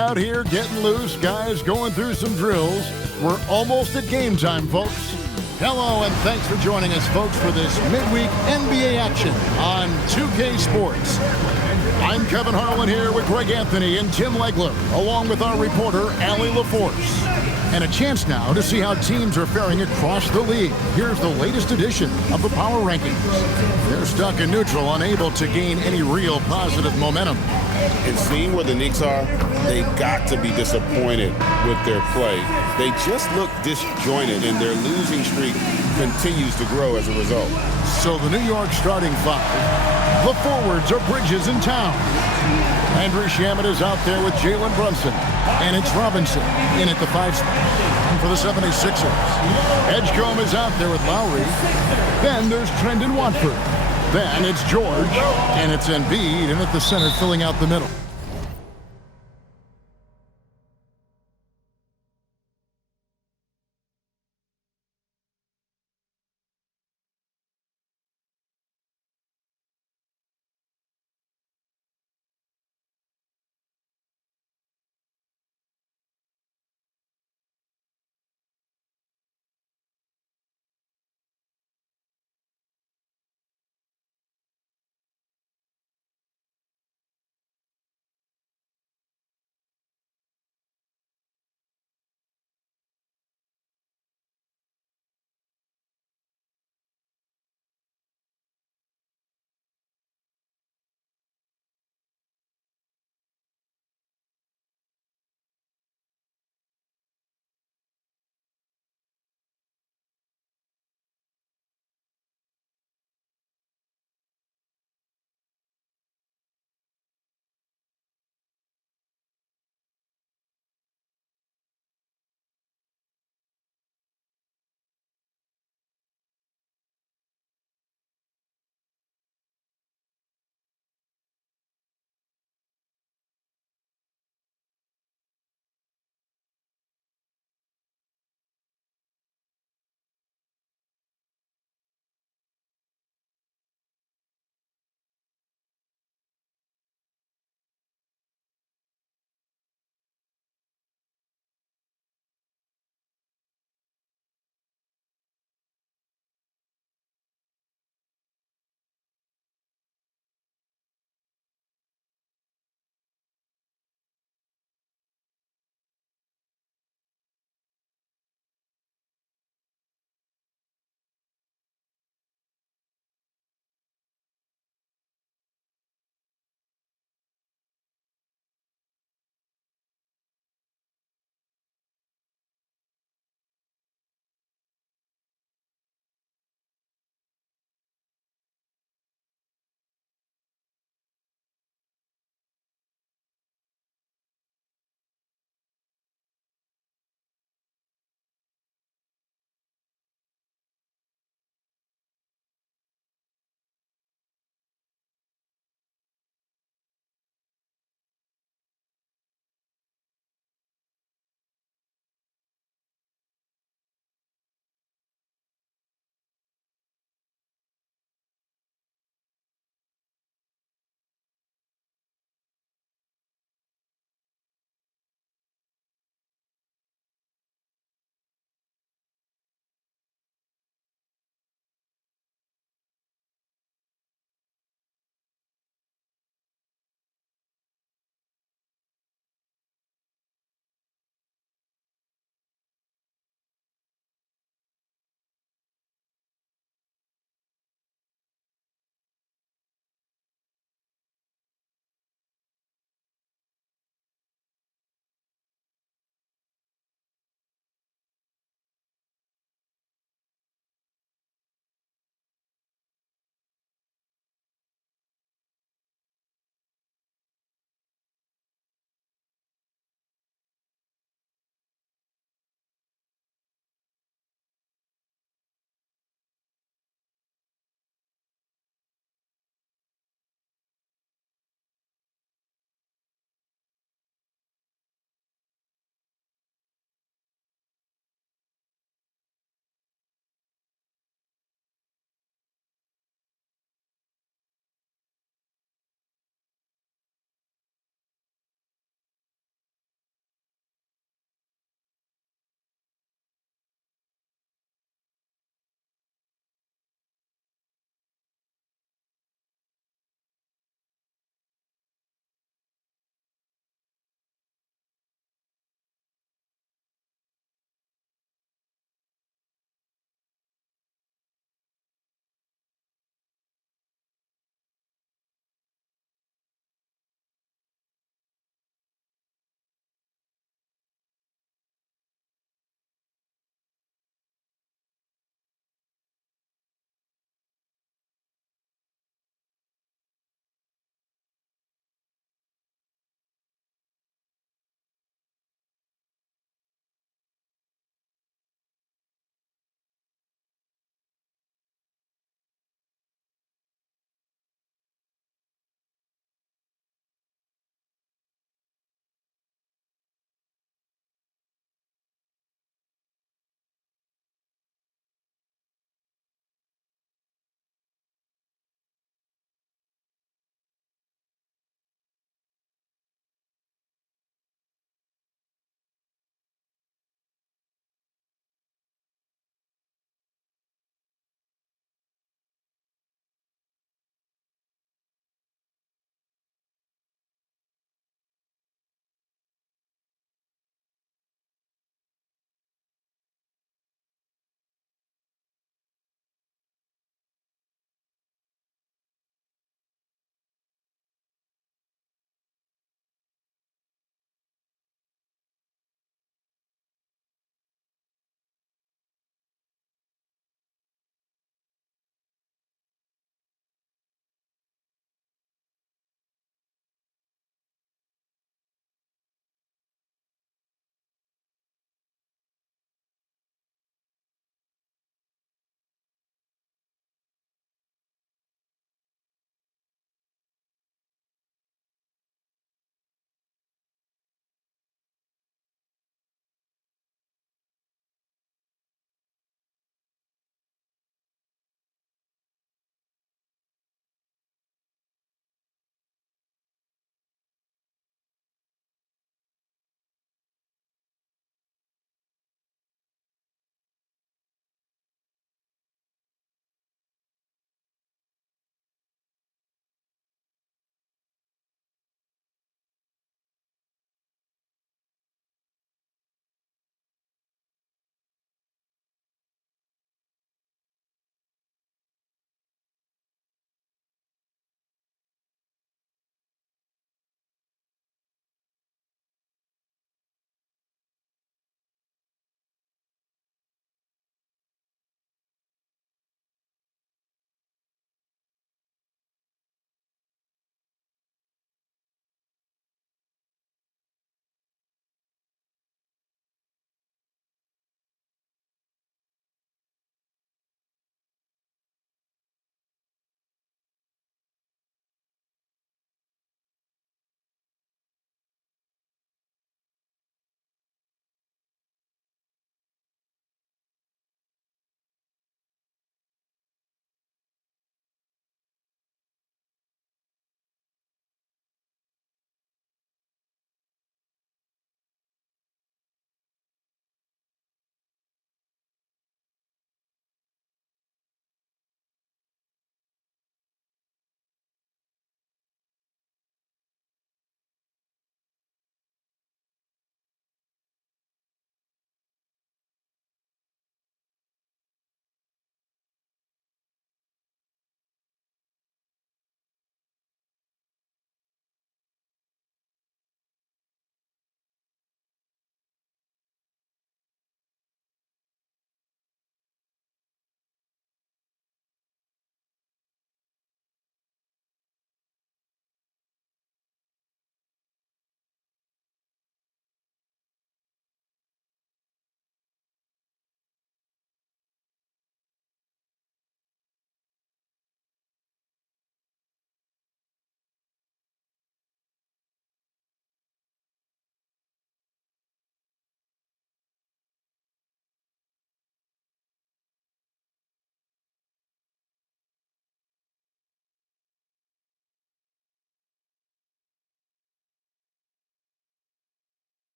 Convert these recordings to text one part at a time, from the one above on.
out here getting loose, guys going through some drills. We're almost at game time, folks. Hello, and thanks for joining us, folks, for this midweek NBA action on 2K Sports. I'm Kevin Harlan here with Greg Anthony and Tim Legler, along with our reporter, Allie LaForce. And a chance now to see how teams are faring across the league. Here's the latest edition of the Power Rankings. They're stuck in neutral, unable to gain any real positive momentum. And seeing where the Knicks are, they've got to be disappointed with their play. They just look disjointed, and their losing streak continues to grow as a result. So the New York starting five. The forwards are Bridges and Towns. Andrew Shamet is out there with Jalen Brunson. And it's Robinson in at the 5 spot for the 76ers. Edgecombe is out there with Lowry. Then there's Trendon Watford. Then it's George. And it's Embiid in at the center, filling out the middle.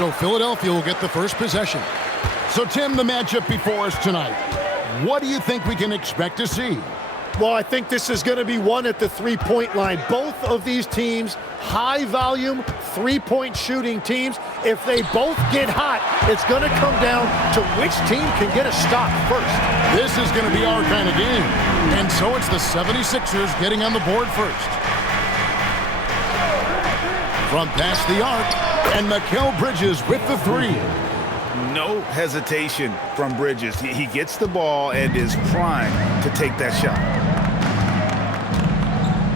So Philadelphia will get the first possession. So, Tim, the matchup before us tonight. What do you think we can expect to see? Well, I think this is going to be one at the three-point line. Both of these teams, high-volume, three-point shooting teams. If they both get hot, it's going to come down to which team can get a stop first. This is going to be our kind of game. And so it's the 76ers getting on the board first. From past the arc, and Mikal Bridges with the three. No hesitation from Bridges. He gets the ball and is primed to take that shot.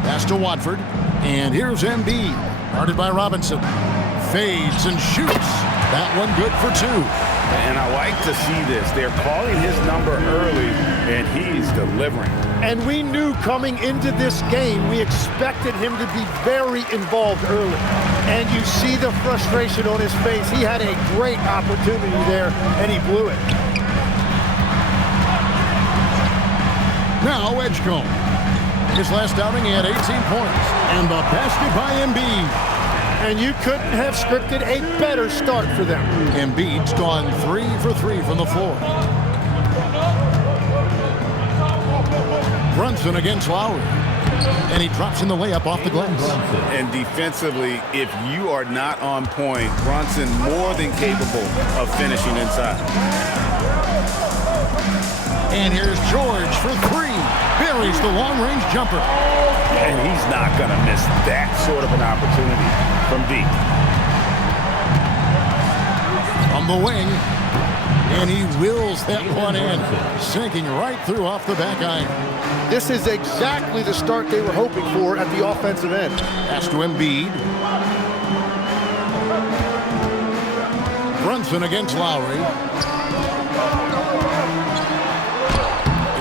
Pass to Watford, and here's Embiid, guarded by Robinson. Fades and shoots. That one good for two. And I like to see this. They're calling his number early, and he's delivering. And we knew coming into this game, we expected him to be very involved early. And you see the frustration on his face. He had a great opportunity there, and he blew it. Now Edgecombe. His last outing, he had 18 points. And the basket by Embiid. And you couldn't have scripted a better start for them. Embiid's gone 3 for 3 from the floor. Brunson against Lowry. And he drops in the layup off the glass. And defensively, if you are not on point, Brunson more than capable of finishing inside. And here's George for three. Buries the long-range jumper. And he's not going to miss that sort of an opportunity from deep. From the wing. And he wills that one in. Sinking right through off the back iron. This is exactly the start they were hoping for at the offensive end. Pass to Embiid. Brunson against Lowry.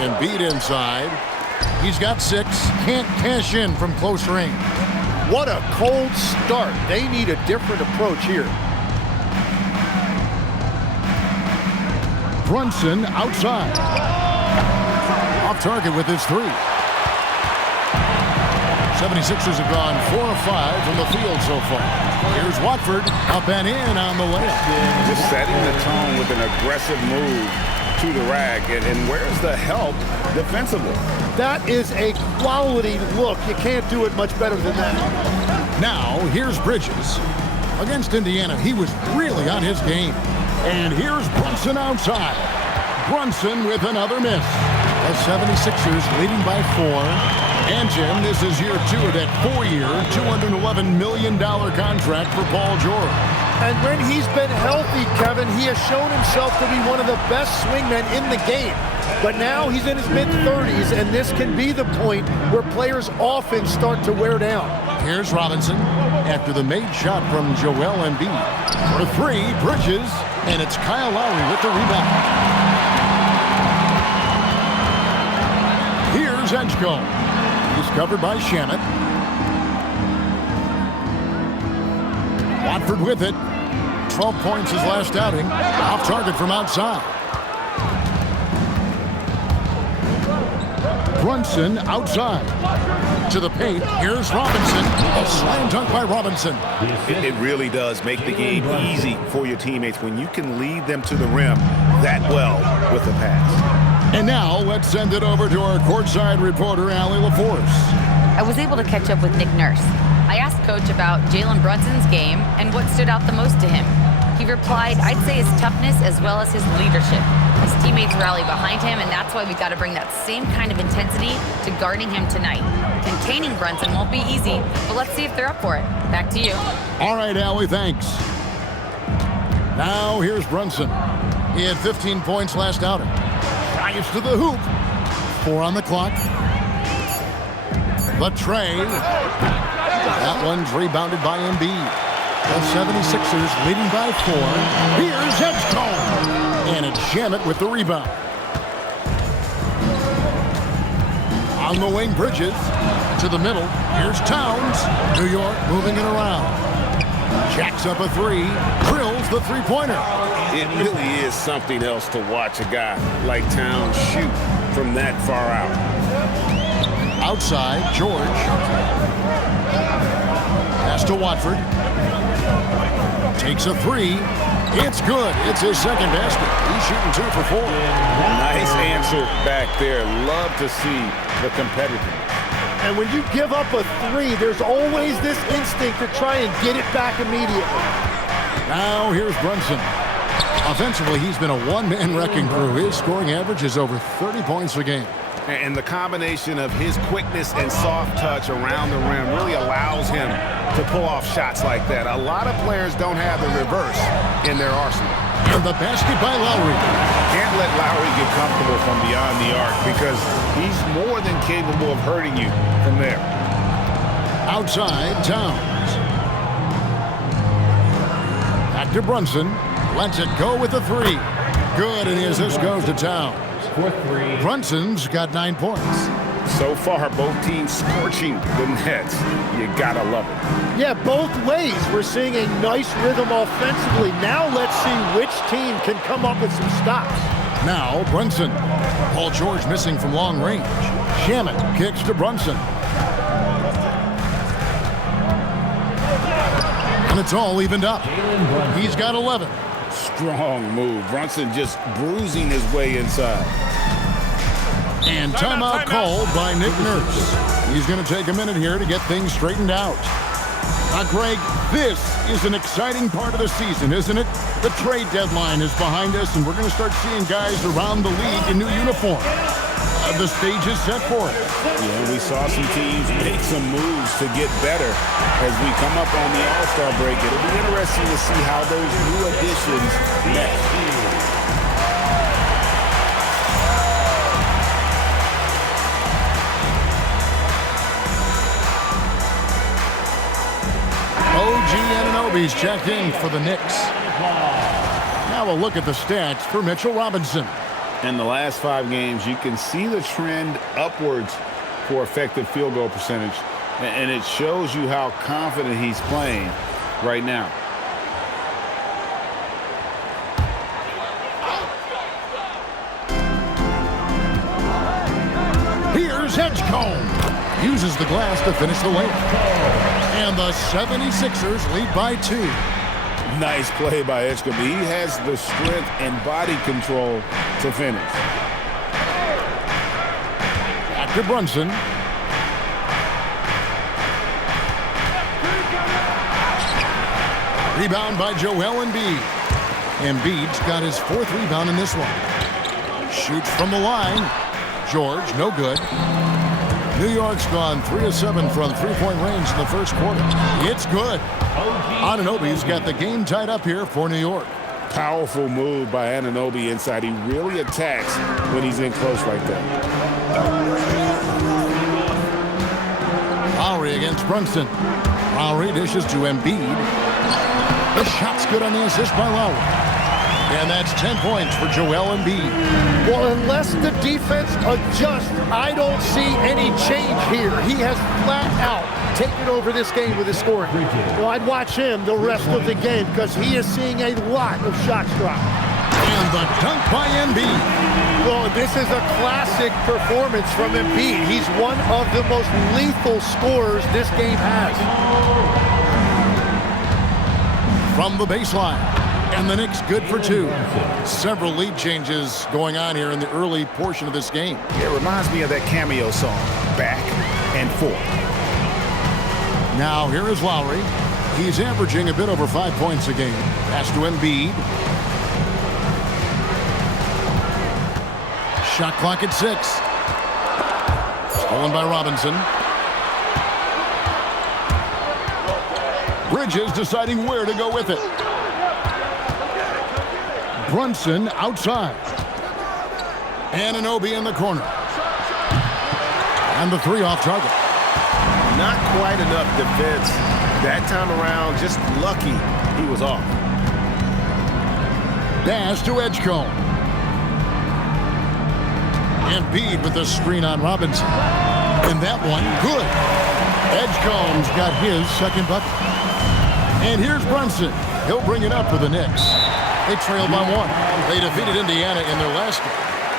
Embiid inside. He's got 6. Can't cash in from close range. What a cold start. They need a different approach here. Brunson outside. Off target with his 3. 76ers have gone 4 of 5 from the field so far. Here's Watford up and in on the layup. Just setting the tone with an aggressive move to the rack. And where's the help defensively? That is a quality look. You can't do it much better than that. Now, here's Bridges. Against Indiana, he was really on his game. And here's Brunson outside. Brunson with another miss. The 76ers leading by 4. And, Jim, this is year 2 of that 4-year, $211 million contract for Paul George. And when he's been healthy, Kevin, he has shown himself to be one of the best swingmen in the game. But now he's in his mid-30s, and this can be the point where players often start to wear down. Here's Robinson after the made shot from Joel Embiid. For 3, Bridges, and it's Kyle Lowry with the rebound. Here's Edgecombe. He's covered by Shamet. Watford with it. 12 points his last outing. Off target from outside. Brunson outside. To the paint. Here's Robinson. A slam dunk by Robinson. It really does make the game easy for your teammates when you can lead them to the rim that well with a pass. And now let's send it over to our courtside reporter, Allie LaForce. I was able to catch up with Nick Nurse. I asked Coach about Jalen Brunson's game and what stood out the most to him. He replied, I'd say his toughness as well as his leadership. His teammates rally behind him, and that's why we got to bring that same kind of intensity to guarding him tonight. Containing Brunson won't be easy, but let's see if they're up for it. Back to you. All right, Allie, thanks. Now here's Brunson. He had 15 points last outing. Drives to the hoop. 4 on the clock. The tray. That one's rebounded by Embiid. The 76ers leading by 4. Here's Edgecombe. And it's Shamet with the rebound. On the wing, Bridges. To the middle. Here's Towns. New York moving it around. Jacks up a 3. Drills the three-pointer. It really is something else to watch a guy like Towns shoot from that far out. Outside, George. Pass to Watford. Takes a three. It's good. It's his second basket. He's shooting 2 for 4. Nice answer back there. Love to see the competitiveness. And when you give up a three, there's always this instinct to try and get it back immediately. Now here's Brunson. Offensively, he's been a one-man wrecking crew. His scoring average is over 30 points a game. And the combination of his quickness and soft touch around the rim really allows him to pull off shots like that. A lot of players don't have the reverse in their arsenal. And the basket by Lowry. Can't let Lowry get comfortable from beyond the arc because he's more than capable of hurting you from there. Outside, Towns. Back to Brunson. Lets it go with the three. Good, and the assist goes to Towns. Brunson's got 9 points. So far, both teams scorching the Nets. You gotta love it. Yeah, both ways. We're seeing a nice rhythm offensively. Now let's see which team can come up with some stops. Now Brunson. Paul George missing from long range. Shamet kicks to Brunson. And it's all evened up. He's got 11. Strong move. Brunson just bruising his way inside. And timeout called by Nick Nurse. He's going to take a minute here to get things straightened out. Now, Greg, this is an exciting part of the season, isn't it? The trade deadline is behind us, and we're going to start seeing guys around the league in new uniforms. The stage is set for it. Yeah, we saw some teams make some moves to get better as we come up on the All-Star break. It'll be interesting to see how those new additions mesh. OG Anunoby's checked in for the Knicks. Now a look at the stats for Mitchell Robinson. In the last 5 games, you can see the trend upwards for effective field goal percentage, and it shows you how confident he's playing right now. Here's Edgecombe. Uses the glass to finish the layup. And the 76ers lead by 2. Nice play by Edgecombe. He has the strength and body control to finish. Back to Brunson. Rebound by Joel Embiid. Embiid's got his 4th rebound in this one. Shoots from the line. George, no good. New York's gone 3 of 7 from three-point range in the first quarter. It's good. Anunoby's got the game tied up here for New York. Powerful move by Anunoby inside. He really attacks when he's in close like that. Lowry against Brunson. Lowry dishes to Embiid. The shot's good on the assist by Lowry. And that's 10 points for Joel Embiid. Well, unless the defense adjusts, I don't see any change here. He has flat out taken over this game with his scoring. Well, I'd watch him the rest of the game because he is seeing a lot of shots drop. And the dunk by Embiid. Well, this is a classic performance from Embiid. He's one of the most lethal scorers this game has. From the baseline. And the Knicks good for 2. Several lead changes going on here in the early portion of this game. It reminds me of that cameo song, Back and Forth. Now here is Lowry. He's averaging a bit over 5 points a game. Pass to Embiid. Shot clock at 6. Stolen by Robinson. Bridges deciding where to go with it. Brunson outside. Anunoby in the corner. And the 3 off target. Not quite enough defense that time around. Just lucky he was off. Pass to Edgecombe. Embiid with the screen on Robinson. And that one, good. Edgecombe's got his second bucket. And here's Brunson. He'll bring it up for the Knicks. They trailed by 1. They defeated Indiana in their last game.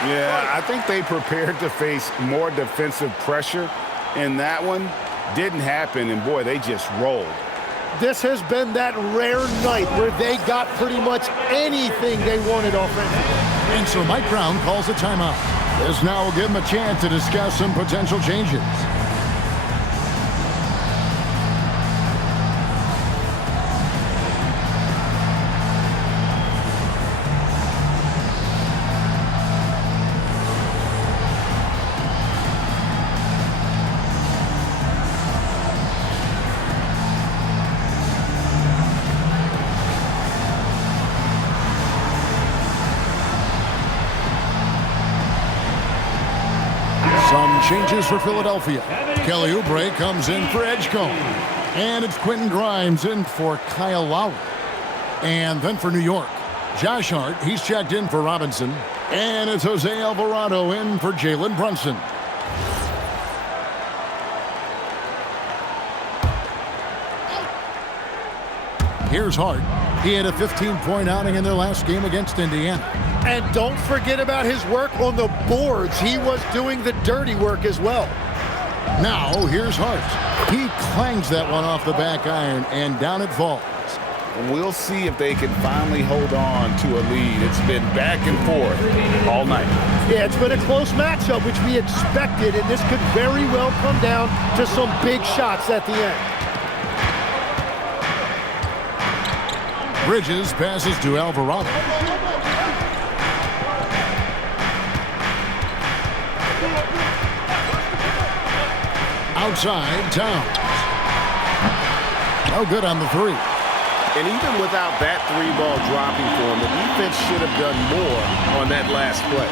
Yeah, I think they prepared to face more defensive pressure, and that one didn't happen, and boy, they just rolled. This has been that rare night where they got pretty much anything they wanted offensively. And so Mike Brown calls a timeout. This now will give him a chance to discuss some potential changes. Some changes for Philadelphia. Kelly Oubre comes in for Edgecombe. And it's Quentin Grimes in for Kyle Lowry. And then for New York, Josh Hart, he's checked in for Robinson. And it's Jose Alvarado in for Jalen Brunson. Here's Hart. He had a 15-point outing in their last game against Indiana. And don't forget about his work on the boards. He was doing the dirty work as well. Now, here's Hart. He clangs that one off the back iron, and down it falls. We'll see if they can finally hold on to a lead. It's been back and forth all night. Yeah, it's been a close matchup, which we expected, and this could very well come down to some big shots at the end. Bridges passes to Alvarado. Outside, Towns. No good on the three. And even without that three ball dropping for him, the defense should have done more on that last play.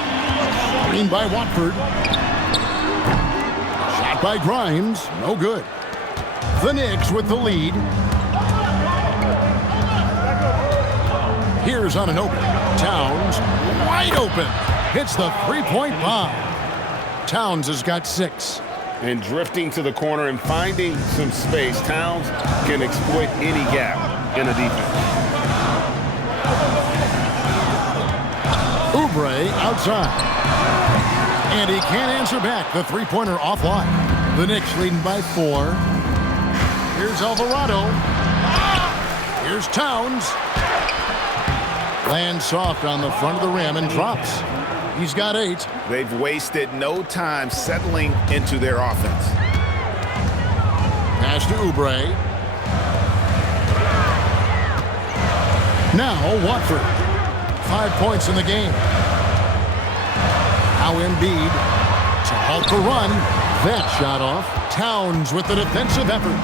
Screen by Watford. Shot by Grimes. No good. The Knicks with the lead. Here's on an open. Towns wide open. Hits the three-point bomb. Towns has got 6. And drifting to the corner and finding some space, Towns can exploit any gap in a defense. Oubre outside. And he can't answer back. The three-pointer offline. The Knicks leading by 4. Here's Alvarado. Here's Towns. Lands soft on the front of the rim and drops. He's got 8. They've wasted no time settling into their offense. Pass to Oubre. Now Watford. 5 points in the game. Now Embiid to halt the run. That shot off. Towns with the defensive effort.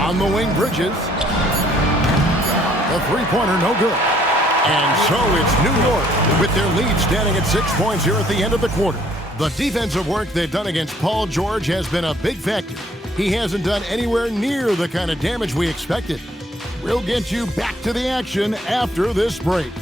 On the wing, Bridges. The three-pointer, no good. And so it's New York with their lead standing at 6 points here at the end of the quarter. The defensive work they've done against Paul George has been a big factor. He hasn't done anywhere near the kind of damage we expected. We'll get you back to the action after this break.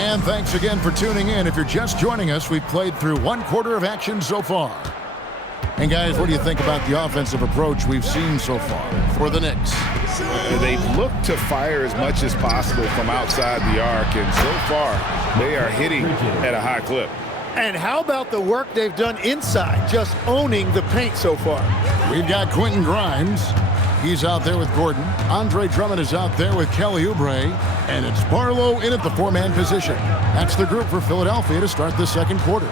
And thanks again for tuning in. If you're just joining us, we've played through one quarter of action so far. And guys, what do you think about the offensive approach we've seen so far for the Knicks? They've looked to fire as much as possible from outside the arc, and so far they are hitting at a high clip. And how about the work they've done inside, just owning the paint so far? We've got Quentin Grimes. He's out there with Gordon. Andre Drummond is out there with Kelly Oubre. And it's Barlow in at the four-man position. That's the group for Philadelphia to start the second quarter.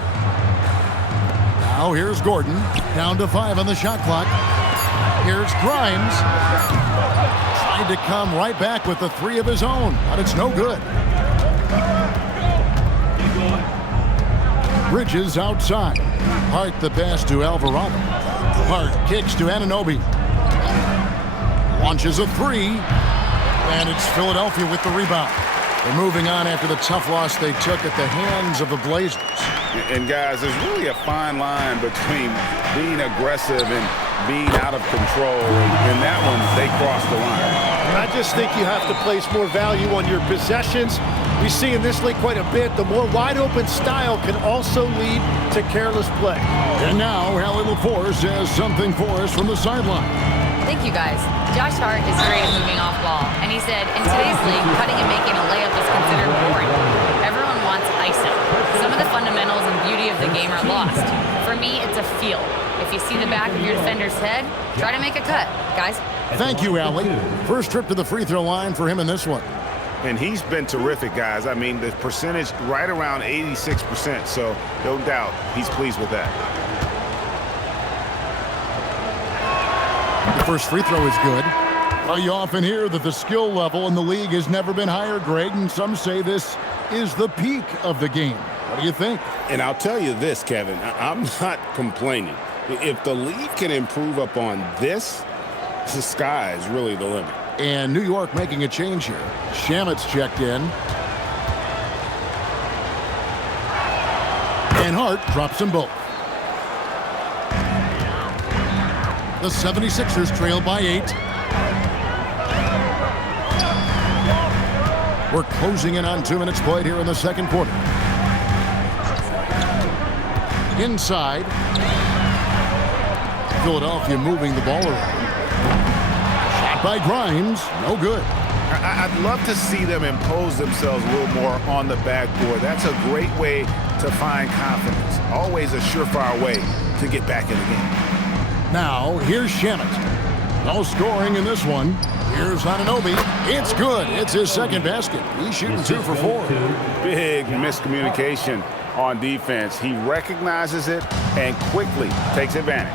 Now here's Gordon. Down to 5 on the shot clock. Here's Grimes. Tried to come right back with the 3 of his own, but it's no good. Bridges outside. Hart the pass to Alvarado. Hart kicks to Anunoby. Launches a 3. And it's Philadelphia with the rebound. They're moving on after the tough loss they took at the hands of the Blazers. And guys, there's really a fine line between being aggressive and being out of control. And that one, they crossed the line. I just think you have to place more value on your possessions. We see in this league quite a bit. The more wide-open style can also lead to careless play. And now, Hallie LaForce has something for us from the sideline. Thank you, guys. Josh Hart is great at moving off ball, and he said, in today's league, cutting and making a layup is considered boring. Everyone wants ISO. Some of the fundamentals and beauty of the game are lost. For me, it's a feel. If you see the back of your defender's head, try to make a cut, guys. Thank you, Allie. First trip to the free throw line for him in this one. And he's been terrific, guys. I mean, the percentage right around 86%, so no doubt he's pleased with that. The first free throw is good. Well, you often hear that the skill level in the league has never been higher, Greg, and some say this is the peak of the game. What do you think? And I'll tell you this, Kevin, I'm not complaining. If the league can improve upon this, the sky is really the limit. And New York making a change here. Shamet's checked in. And Hart drops them both. The 76ers trail by 8. We're closing in on 2 minutes played here in the second quarter. Inside. Philadelphia moving the ball around. Shot by Grimes. No good. I'd love to see them impose themselves a little more on the backboard. That's a great way to find confidence. Always a surefire way to get back in the game. Now, here's Shamet. No scoring in this one. Here's Anunoby. It's good. It's his second basket. He's shooting 2 for 4. Big miscommunication on defense. He recognizes it and quickly takes advantage.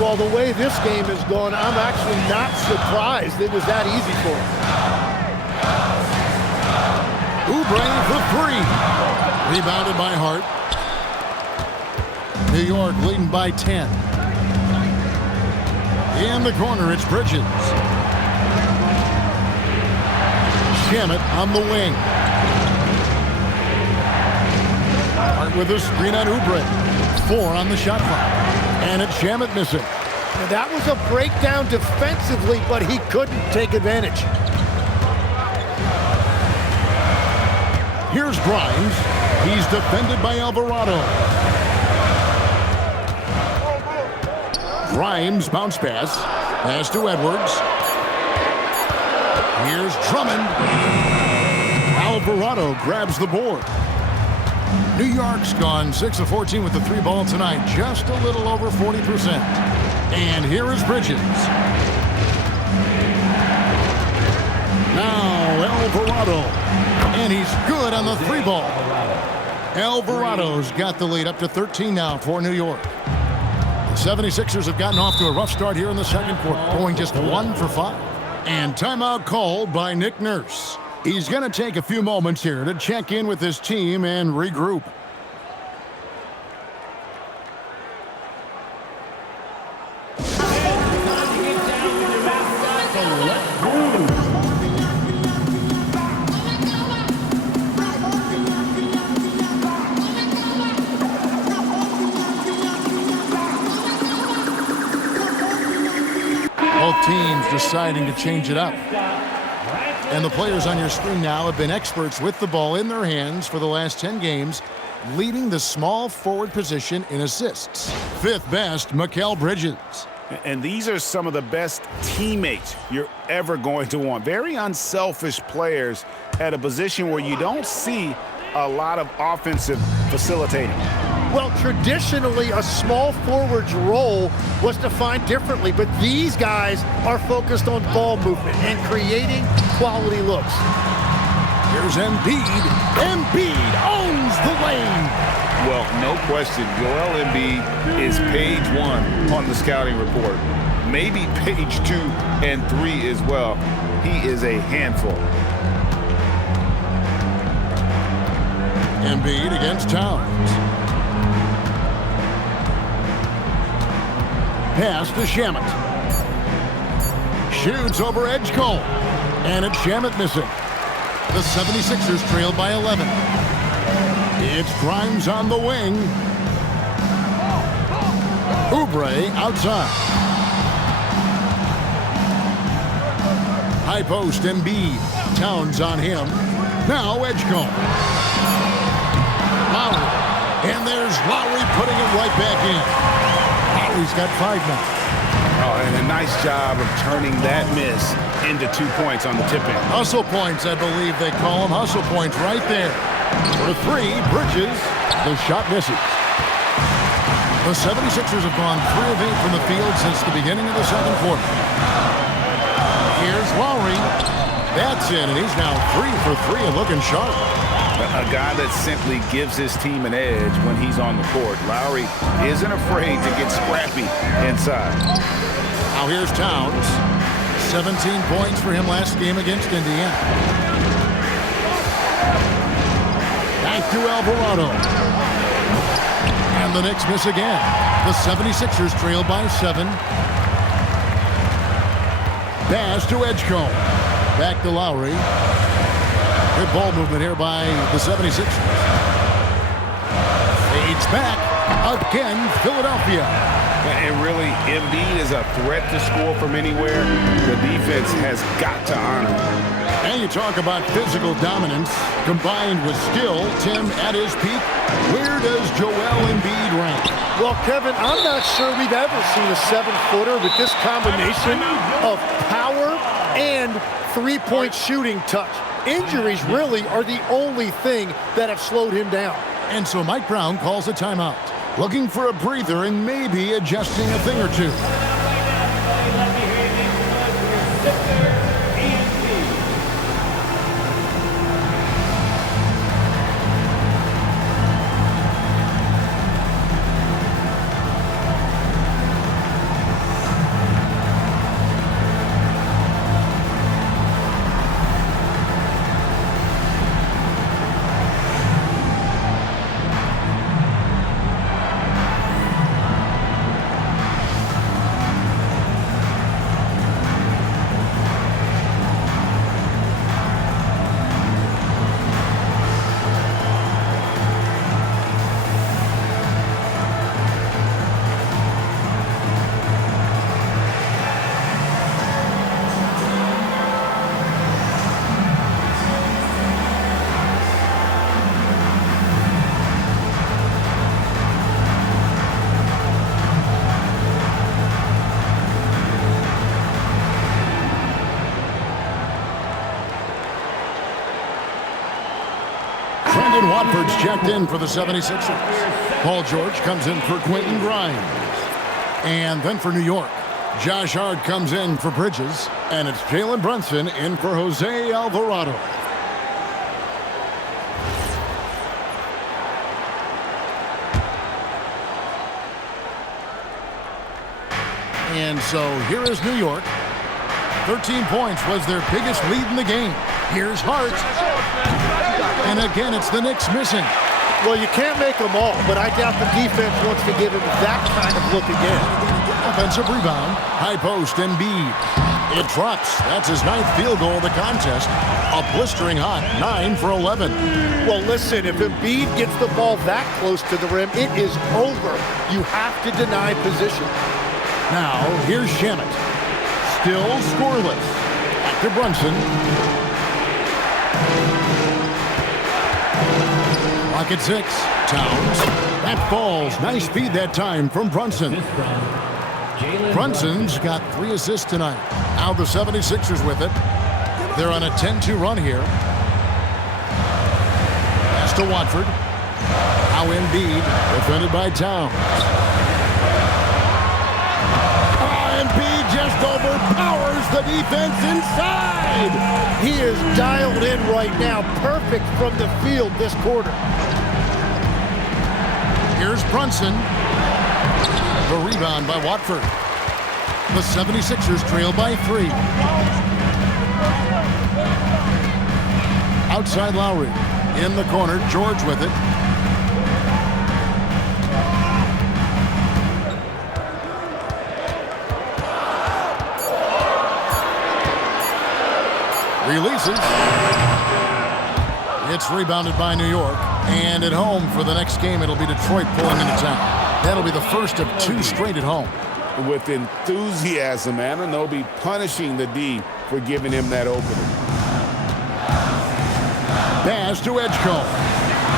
Well, the way this game has gone, I'm actually not surprised it was that easy for him. Oubre for 3. Rebounded by Hart. New York leading by 10. In the corner, it's Bridges. Shamet on the wing. Hart with a screen on Oubre. 4 on the shot clock. And it's Shamet missing. Now, that was a breakdown defensively, but he couldn't take advantage. Here's Grimes. He's defended by Alvarado. Grimes bounce pass. Pass to Edwards. Here's Drummond. Alvarado grabs the board. New York's gone 6 of 14 with the 3 ball tonight. Just a little over 40%. And here is Bridges. Now Alvarado. And he's good on the 3 ball. Alvarado's got the lead up to 13 now for New York. The 76ers have gotten off to a rough start here in the second quarter, going just 1 for 5. And timeout called by Nick Nurse. He's going to take a few moments here to check in with his team and regroup. Both teams deciding to change it up. And the players on your screen now have been experts with the ball in their hands for the last 10 games, leading the small forward position in assists. Fifth best, Mikal Bridges. And these are some of the best teammates you're ever going to want. Very unselfish players at a position where you don't see a lot of offensive facilitating. Well, traditionally, a small forward's role was defined differently, but these guys are focused on ball movement and creating quality looks. Here's Embiid. Embiid owns the lane. Well, no question, Joel Embiid is page 1 on the scouting report. Maybe page 2 and 3 as well. He is a handful. Embiid against Towns. Pass to Shamet. Shoots over Edgecombe. And it's Shamet missing. The 76ers trail by 11. It's Grimes on the wing. Oubre outside. High post, Embiid. Towns on him. Now Edgecombe. Lowry. And there's Lowry putting it right back in. Lowry's got 5 now. Oh, and a nice job of turning that miss into 2 points on the tip-in. Hustle points, I believe they call them. Hustle points right there. For 3, Bridges. The shot misses. The 76ers have gone 3 of 8 from the field since the beginning of the second quarter. Here's Lowry. That's it, and he's now 3 for 3 and looking sharp. A guy that simply gives his team an edge when he's on the court. Lowry isn't afraid to get scrappy inside. Now here's Towns. 17 points for him last game against Indiana. Back to Alvarado. And the Knicks miss again. The 76ers trail by 7. Pass to Edgecombe. Back to Lowry. Good ball movement here by the 76ers. Fades back. Again, Philadelphia. And really, Embiid is a threat to score from anywhere. The defense has got to honor him. And you talk about physical dominance combined with skill. Tim, at his peak, where does Joel Embiid rank? Well, Kevin, I'm not sure we've ever seen a 7-footer with this combination of power and three-point shooting touch. Injuries really are the only thing that have slowed him down. And so Mike Brown calls a timeout, looking for a breather and maybe adjusting a thing or two. Watford's checked in for the 76ers. Paul George comes in for Quentin Grimes. And then for New York, Josh Hart comes in for Bridges. And it's Jalen Brunson in for Jose Alvarado. And so here is New York. 13 points was their biggest lead in the game. Here's Hart. And again, it's the Knicks missing. Well, you can't make them all, but I doubt the defense wants to give him that kind of look again. Offensive rebound. High post, Embiid. It drops. That's his 9th field goal of the contest. A blistering hot 9 for 11. Well, listen, if Embiid gets the ball that close to the rim, it is over. You have to deny position. Now, here's Shamet. Still scoreless. Back to Brunson. Back at 6. Towns. That falls. Nice feed that time from Brunson. Brunson's got 3 assists tonight. Now the 76ers with it. They're on a 10-2 run here. Pass to Watford. Now Embiid, defended by Towns. Embiid just overpowers the defense inside. He is dialed in right now. Perfect from the field this quarter. Here's Brunson. The rebound by Watford. The 76ers trail by 3. Outside Lowry. In the corner, George with it. Releases. It's rebounded by New York. And at home for the next game, it'll be Detroit pulling into town. That'll be the first of 2 straight at home. With enthusiasm, Anunoby punishing the D for giving him that opening. Pass to Edgecombe.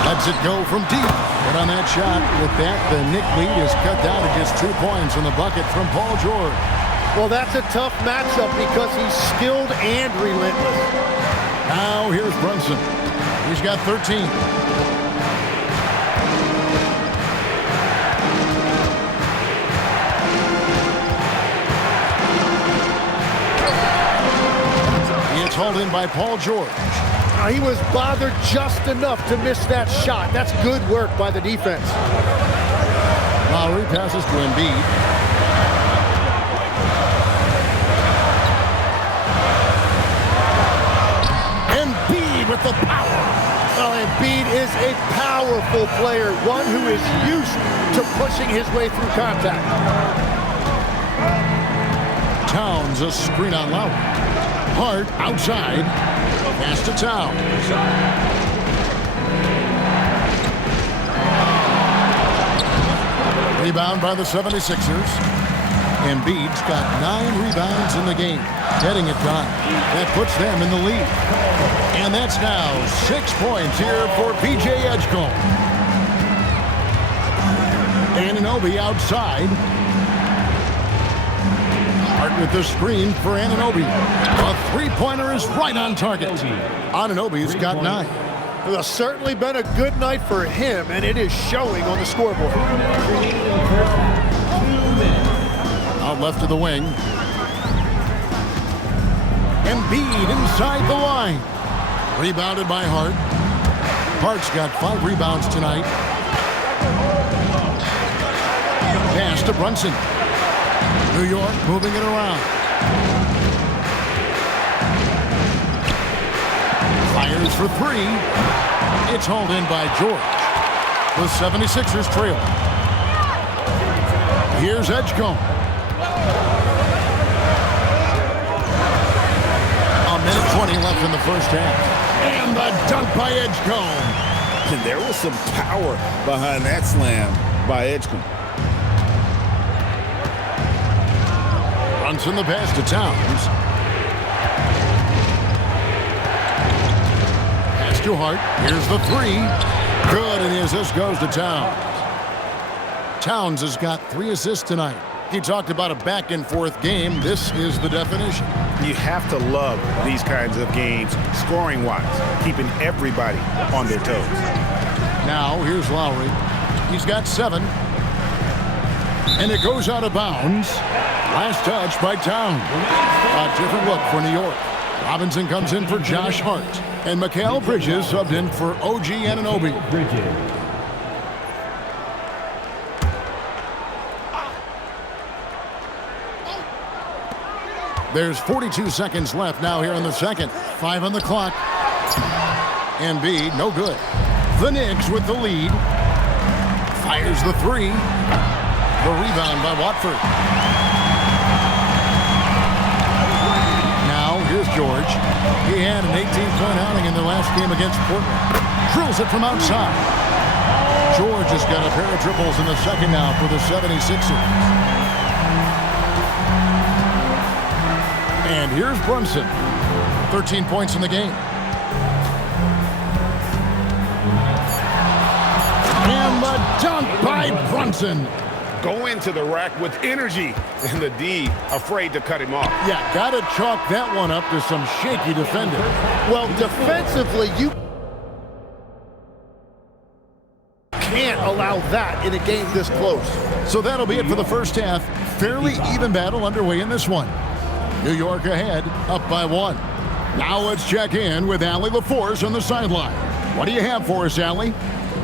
Lets it go from deep. But on that shot, with that, the Knick lead is cut down to just 2 points in the bucket from Paul George. Well, that's a tough matchup because he's skilled and relentless. Now here's Brunson. He's got 13. It's hauled in by Paul George. He was bothered just enough to miss that shot. That's good work by the defense. Lowry passes to Embiid. Embiid with the power. Well, Embiid is a powerful player, one who is used to pushing his way through contact. Towns a screen on Lowry. Hart outside. Pass to Towns. Rebound by the 76ers. Embiid's got 9 rebounds in the game. Heading it done. That puts them in the lead. And that's now 6 points here for P.J. Edgecombe. Anunoby outside. Hart with the screen for Anunoby. A 3-pointer is right on target. Anunoby's got 9. It has certainly been a good night for him, and it is showing on the scoreboard. Out left of the wing. Embiid inside the line. Rebounded by Hart. Hart's got 5 rebounds tonight. Pass to Brunson. New York moving it around. Fires for 3. It's hauled in by George. The 76ers trail. Here's Edgecombe. A minute 20 left in the first half. And the dunk by Edgecombe. And there was some power behind that slam by Edgecombe. Brunson the pass to Towns. Pass to Hart. Here's the 3. Good, and the assist goes to Towns. Towns has got 3 assists tonight. He talked about a back-and-forth game. This is the definition. You have to love these kinds of games, scoring-wise, keeping everybody on their toes. Now, here's Lowry. He's got 7. And it goes out of bounds. Last touch by Towns. A different look for New York. Robinson comes in for Josh Hart. And Mikal Bridges subbed in for OG Anunoby. There's 42 seconds left now here in the second. 5 on the clock. Embiid, no good. The Knicks with the lead. Fires the 3. The rebound by Watford. Now, here's George. He had an 18-point outing in the last game against Portland. Drills it from outside. George has got a pair of triples in the second now for the 76ers. And here's Brunson. 13 points in the game. a dunk by Brunson. Go into the rack with energy, and the D afraid to cut him off. Yeah, got to chalk that one up to some shaky defending. Well, defensively, you can't allow that in a game this close. So that'll be it for the first half. Fairly even battle underway in this one. New York ahead, up by 1. Now let's check in with Allie LaForce on the sideline. What do you have for us, Allie?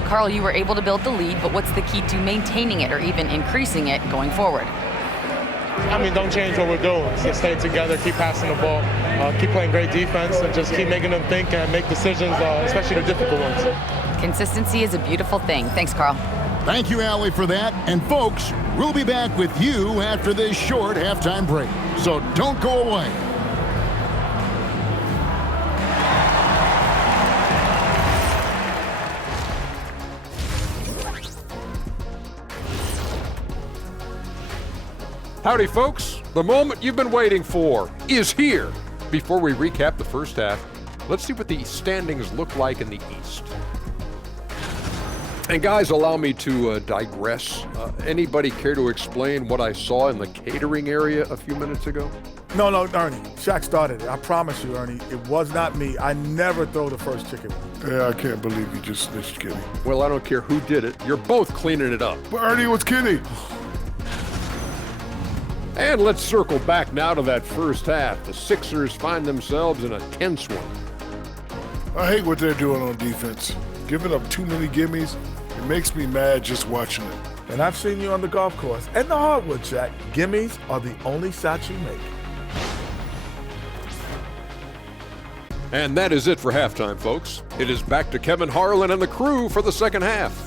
Carl, you were able to build the lead, but what's the key to maintaining it or even increasing it going forward? I mean, don't change what we're doing. Just stay together, keep passing the ball, keep playing great defense, and just keep making them think and make decisions, especially the difficult ones. Consistency is a beautiful thing. Thanks, Carl. Thank you, Allie, for that. And folks, we'll be back with you after this short halftime break. So don't go away. Howdy, folks. The moment you've been waiting for is here. Before we recap the first half, let's see what the standings look like in the East. And guys, allow me to digress. Anybody care to explain what I saw in the catering area a few minutes ago? No, Ernie. Shaq started it. I promise you, Ernie. It was not me. I never throw the first chicken. Yeah, I can't believe you just snitched Kenny. Well, I don't care who did it. You're both cleaning it up. But Ernie, was Kenny. And let's circle back now to that first half. The Sixers find themselves in a tense one. I hate what they're doing on defense. Giving up too many gimmies, it makes me mad just watching it. And I've seen you on the golf course and the hardwood, Shaq. Gimmies are the only shots you make. And that is it for halftime, folks. It is back to Kevin Harlan and the crew for the second half.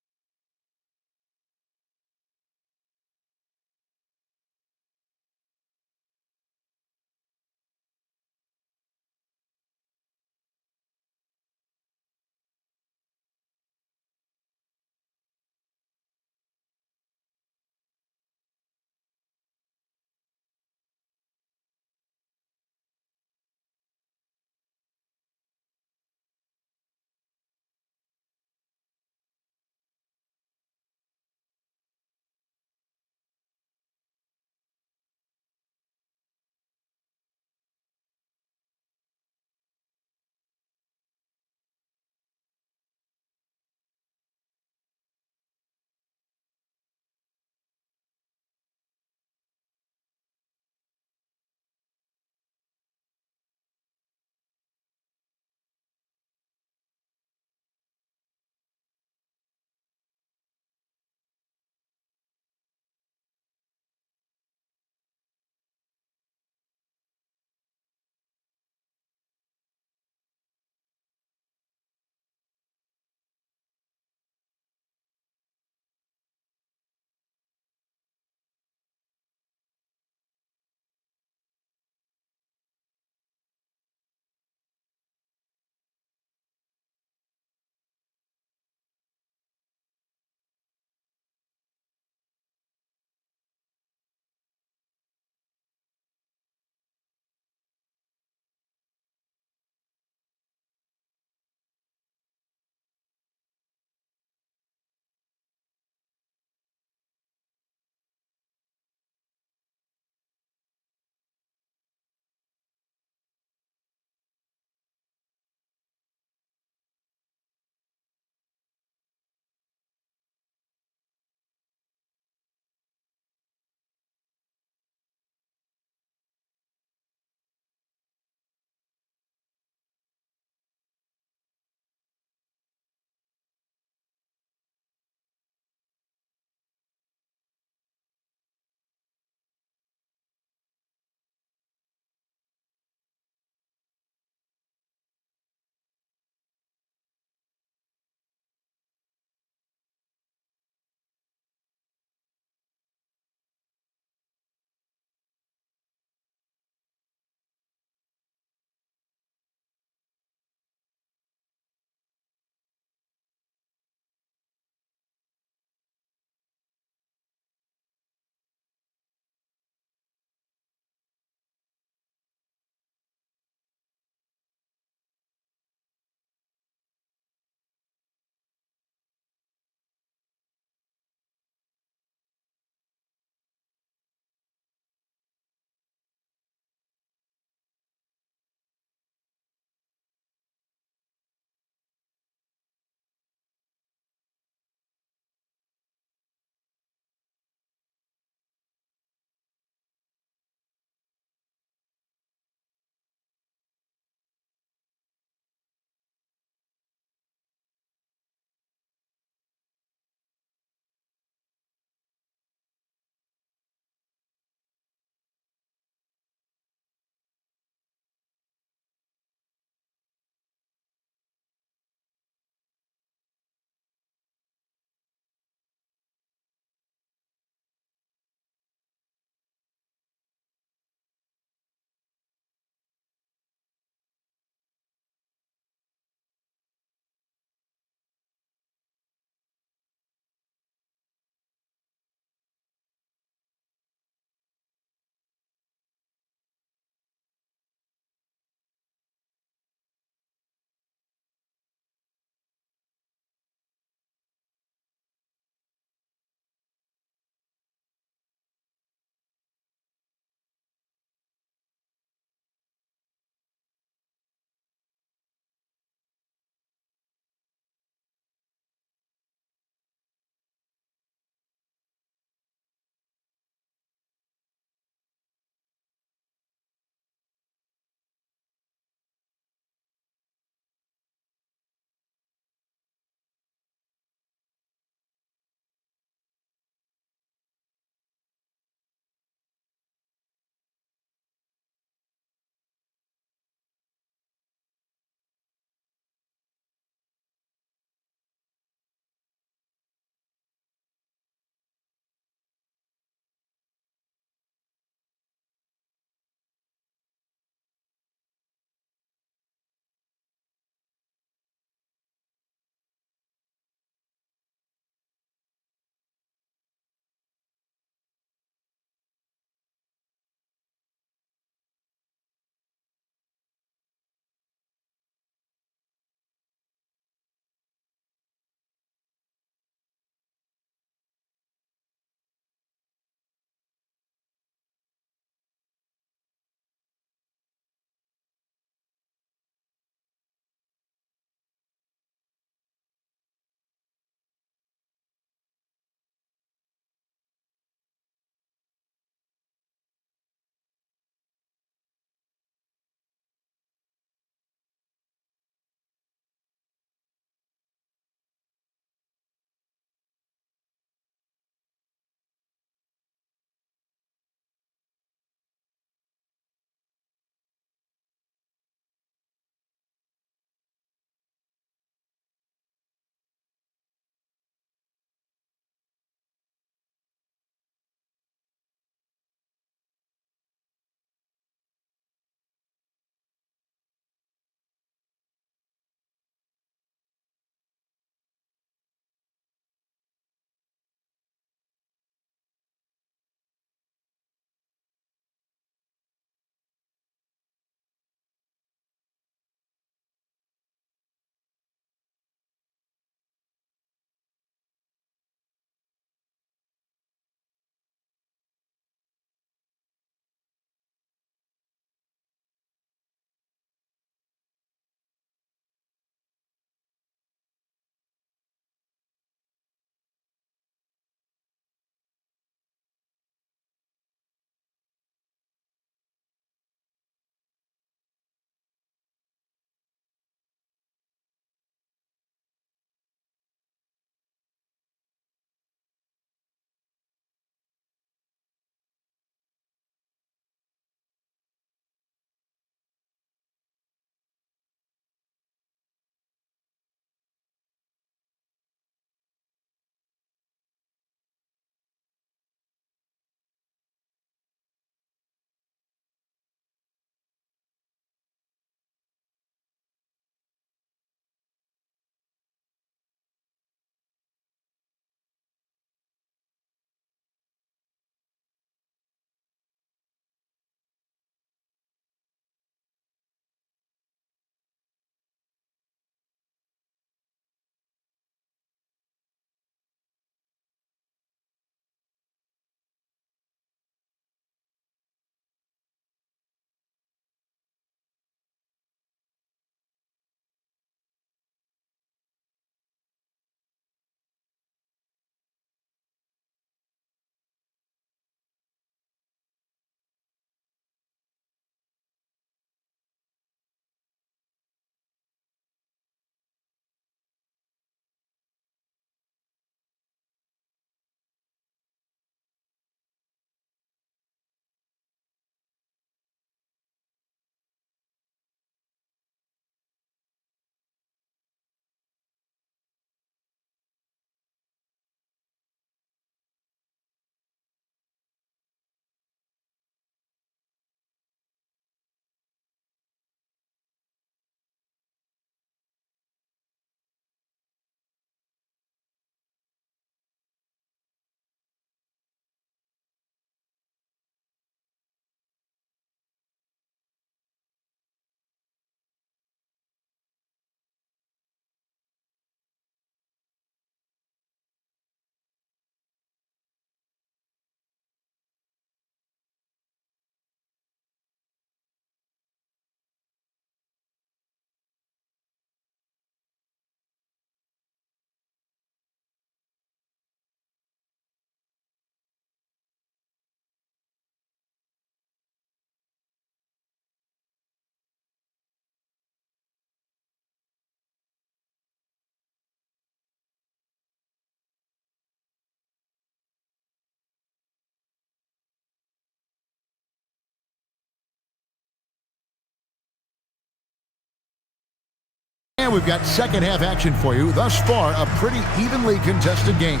And we've got second half action for you. Thus far, a pretty evenly contested game.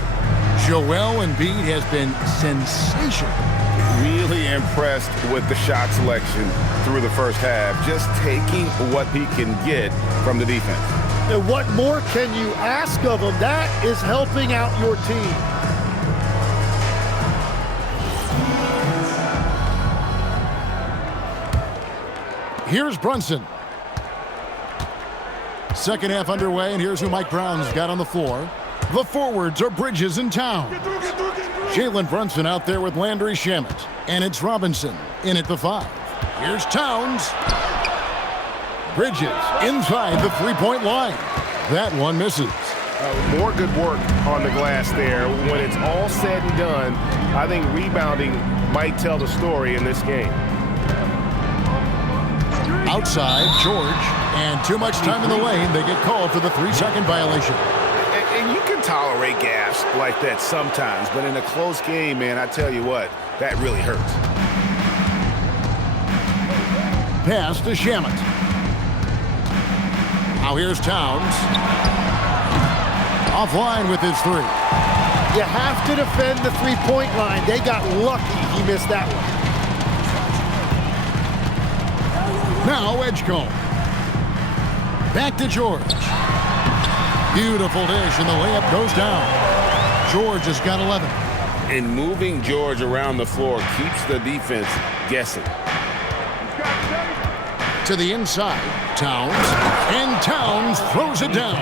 Joel Embiid has been sensational. Really impressed with the shot selection through the first half, just taking what he can get from the defense. And what more can you ask of him? That is helping out your team. Here's Brunson. Second half underway, and here's who Mike Brown's got on the floor. The forwards are Bridges and Towns. Jalen Brunson out there with Landry Shamet. And it's Robinson in at the 5. Here's Towns. Bridges inside the three-point line. That one misses. More good work on the glass there. When it's all said and done, I think rebounding might tell the story in this game. Outside, George, and too much time in the lane. They get called for the 3-second violation. And you can tolerate gaffes like that sometimes, but in a close game, man, I tell you what, that really hurts. Pass to Shamet. Now here's Towns. Offline with his 3. You have to defend the three-point line. They got lucky he missed that one. Now Edgecombe. Back to George. Beautiful dish, and the layup goes down. George has got 11. And moving George around the floor keeps the defense guessing. To the inside, Towns. And Towns throws it down.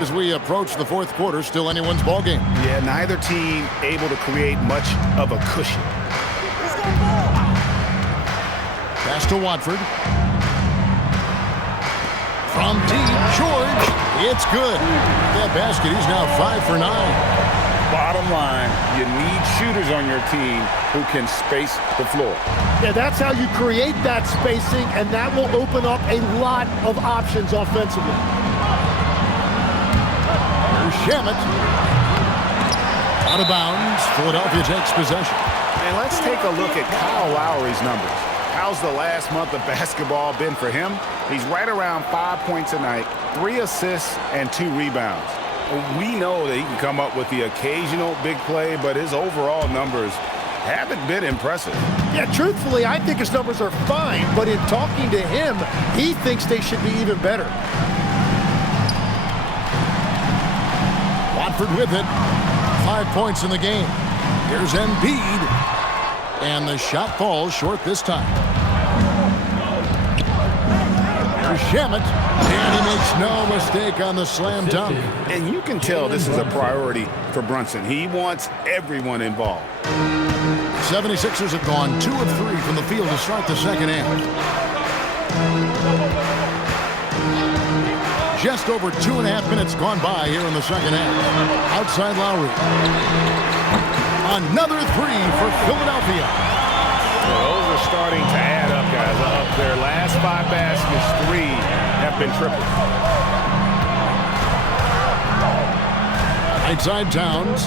As we approach the fourth quarter, still anyone's ball game. Yeah, neither team able to create much of a cushion. Pass to Watford. From deep, George. It's good. That basket, he's now 5 for 9. Bottom line, you need shooters on your team who can space the floor. Yeah, that's how you create that spacing, and that will open up a lot of options offensively. Here's Shamet. Out of bounds. Philadelphia takes possession. And let's take a look at Kyle Lowry's numbers. How's the last month of basketball been for him? He's right around 5 points a night, 3 assists, and 2 rebounds. We know that he can come up with the occasional big play, but his overall numbers haven't been impressive. Yeah, truthfully, I think his numbers are fine, but in talking to him, he thinks they should be even better. Watford with it. 5 points in the game. Here's Embiid. And the shot falls short this time. Here's Shamet. And he makes no mistake on the slam dunk. And you can tell this is a priority for Brunson. He wants everyone involved. 76ers have gone 2 of 3 from the field to start the second half. Just over 2.5 minutes gone by here in the second half. Outside Lowry. Another 3 for Philadelphia. Well, those are starting to add up, guys. Up their last 5 baskets, 3 have been tripled. Right side Towns.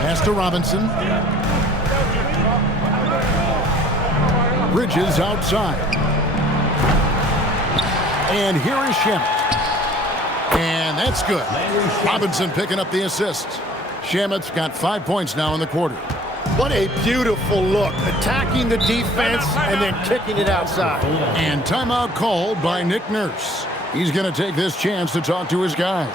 Pass to Robinson. Bridges outside. And here is Shamet. And that's good. Robinson picking up the assist. Shamet's got 5 points now in the quarter. What a beautiful look. Attacking the defense and then kicking it outside. And timeout called by Nick Nurse. He's going to take this chance to talk to his guys.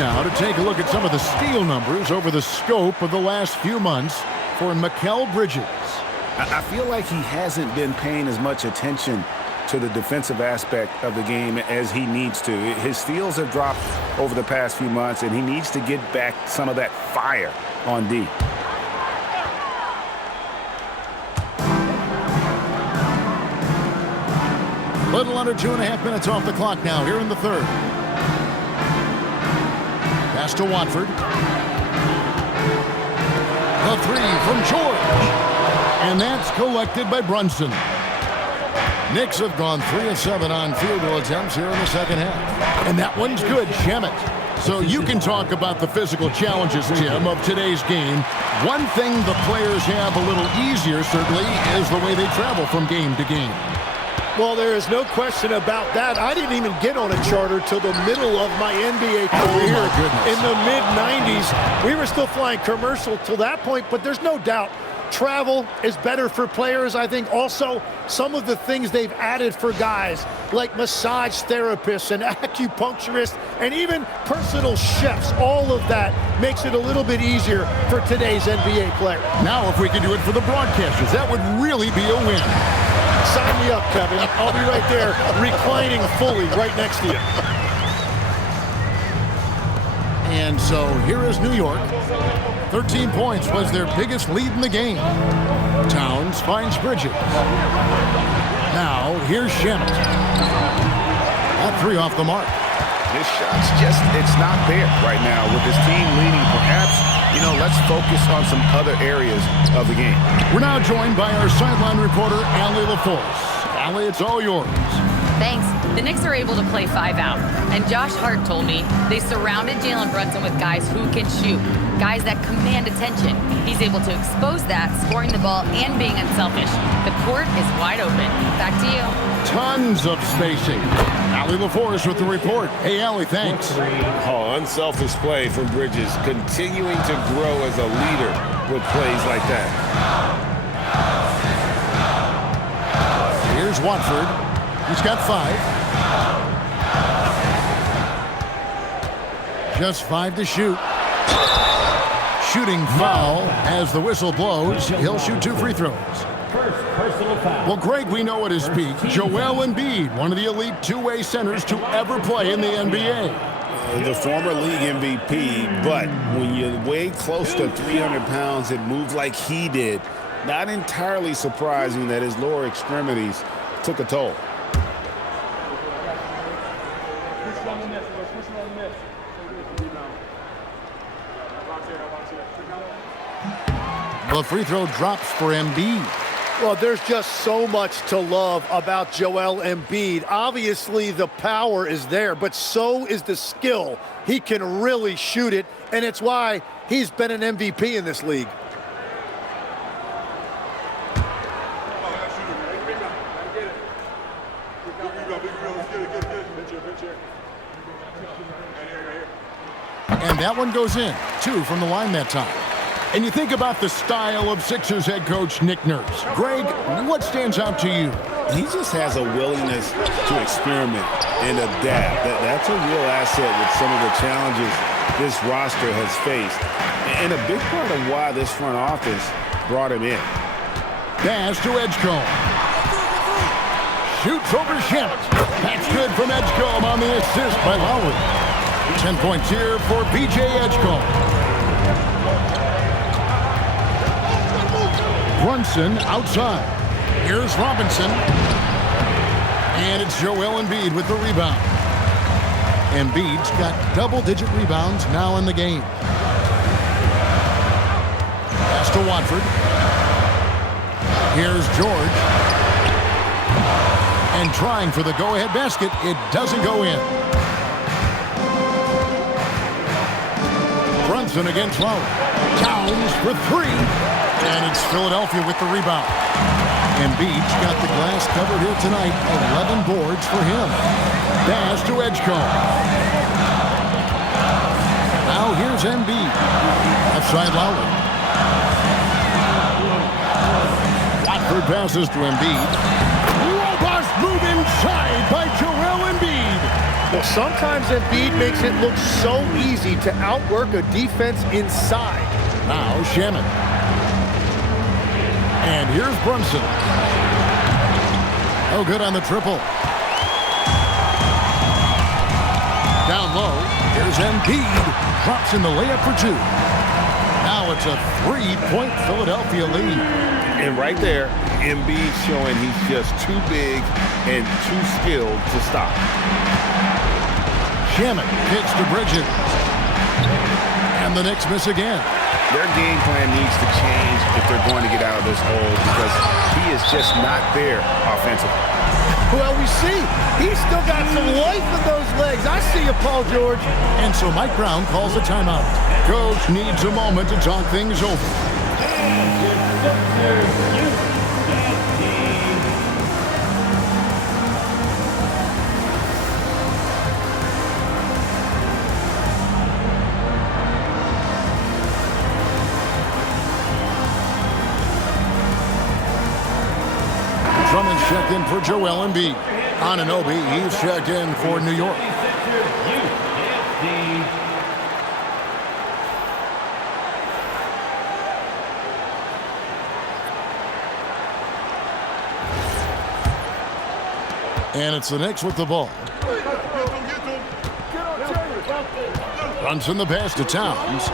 now to take a look at some of the steal numbers over the scope of the last few months for Mikal Bridges. I feel like he hasn't been paying as much attention to the defensive aspect of the game as he needs to. His steals have dropped over the past few months, and he needs to get back some of that fire on D. Little under 2.5 minutes off the clock now here in the third. Pass to Watford. The three from George. And that's collected by Brunson. Knicks have gone 3 of 7 on field goal attempts here in the second half. And that one's good, Shemet. So you can talk about the physical challenges, Tim, of today's game. One thing the players have a little easier, certainly, is the way they travel from game to game. Well, there is no question about that. I didn't even get on a charter till the middle of my NBA career. Oh, my goodness. In the mid-90s. We were still flying commercial till that point, but there's no doubt travel is better for players. I think also some of the things they've added for guys like massage therapists and acupuncturists and even personal chefs, all of that makes it a little bit easier for today's NBA player. Now, if we could do it for the broadcasters, that would really be a win. Sign me up, Kevin. I'll be right there reclining fully right next to you. And so here is New York. 13 points was their biggest lead in the game. Towns finds Bridges. Now here's Shemet. That three off the mark. His shot's just, it's not there right now with his team leading. Perhaps, let's focus on some other areas of the game. We're now joined by our sideline reporter, Allie LaForce. Allie, it's all yours. Thanks. The Knicks are able to play 5 out, and Josh Hart told me they surrounded Jalen Brunson with guys who can shoot, guys that command attention. He's able to expose that, scoring the ball and being unselfish. The court is wide open. Back to you. Tons of spacing. Allie LaForce with the report. Hey, Allie, thanks. Oh, unselfish play from Bridges, continuing to grow as a leader with plays like that. Here's Watford. He's got 5. Just 5 to shoot. Shooting foul as the whistle blows. He'll shoot 2 free throws. Well, Greg, we know at his peak, Joel Embiid, one of the elite two-way centers to ever play in the NBA. The former league MVP, but when you weigh close to 300 pounds and move like he did, not entirely surprising that his lower extremities took a toll. The free throw drops for Embiid. Well, there's just so much to love about Joel Embiid. Obviously, the power is there, but so is the skill. He can really shoot it, and it's why he's been an MVP in this league. And that one goes in. 2 from the line that time. And you think about the style of Sixers head coach Nick Nurse. Greg, what stands out to you? He just has a willingness to experiment and adapt. That's a real asset with some of the challenges this roster has faced. And a big part of why this front office brought him in. Pass to Edgecombe. Shoots over Shemet. That's good from Edgecombe on the assist by Lowry. 10 points here for B.J. Edgecombe. Brunson outside. Here's Robinson. And it's Joel Embiid with the rebound. Embiid's got double-digit rebounds now in the game. Pass to Watford. Here's George. And trying for the go-ahead basket. It doesn't go in. Brunson against Lowry. Towns for 3. And it's Philadelphia with the rebound. Embiid's got the glass covered here tonight. 11 boards for him. Pass to Edgecombe. Now here's Embiid. Outside Lowry. Watford passes to Embiid. Robust move inside by Joel Embiid. Well, sometimes Embiid makes it look so easy to outwork a defense inside. Now Shaman. And here's Brunson. Oh, good on the triple. Down low, here's Embiid. Drops in the layup for two. Now it's a 3-point Philadelphia lead. And right there, Embiid showing he's just too big and too skilled to stop. Shaman hits to Bridges. And the Knicks miss again. Their game plan needs to change if they're going to get out of this hole because he is just not there offensively. Well, we see he's still got some life in those legs. I see you, Paul George. And so Mike Brown calls a timeout. Coach needs a moment to talk things over. Drummond's checked in for Joel Embiid. Anunoby, he's checked in for New York. And it's the Knicks with the ball. Brunson the pass to Towns.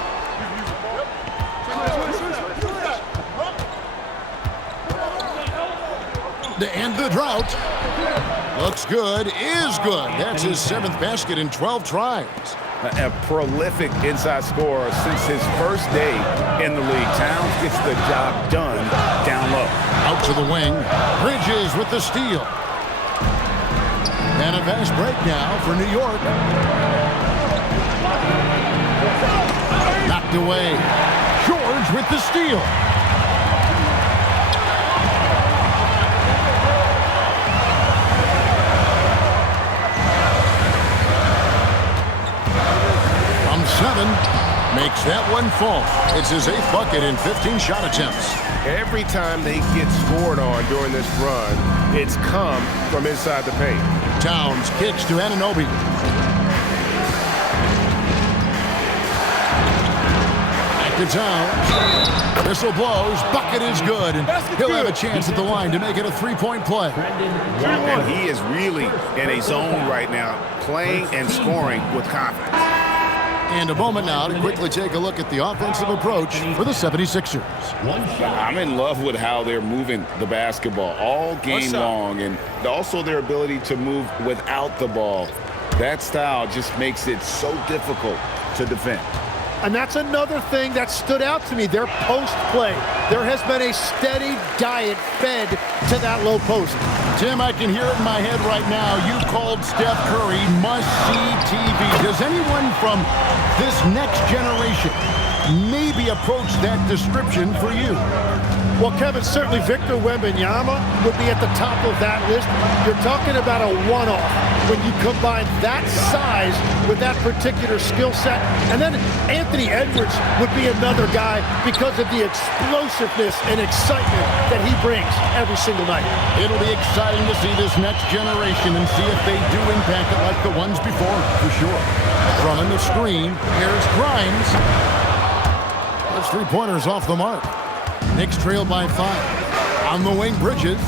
To end the drought. Looks good, is good. That's his 7th basket in 12 tries. A prolific inside scorer since his first day in the league. Towns gets the job done down low. Out to the wing. Bridges with the steal. And a fast break now for New York. Knocked away. George with the steal. From 7, makes that one fall. It's his 8th bucket in 15 shot attempts. Every time they get scored on during this run, it's come from inside the paint. Towns kicks to Anunoby. Back to Towns. Whistle blows. Bucket is good. And he'll have a chance at the line to make it a 3-point play. And he is really in a zone right now, playing and scoring with confidence. And a moment now to quickly take a look at the offensive approach for the 76ers. I'm in love with how they're moving the basketball all game long, and also their ability to move without the ball. That style just makes it so difficult to defend. And that's another thing that stood out to me, their post play. There has been a steady diet fed to that low post. Tim, I can hear it in my head right now. You called Steph Curry must-see TV. Does anyone from this next generation maybe approach that description for you? Well, Kevin, certainly Victor Wembanyama would be at the top of that list. You're talking about a one-off when you combine that size with that particular skill set. And then Anthony Edwards would be another guy because of the explosiveness and excitement that he brings every single night. It'll be exciting to see this next generation and see if they do impact it like the ones before, for sure. Running the screen, here's Grimes. Those 3-pointers off the mark. Knicks trail by 5. On the wing, Bridges.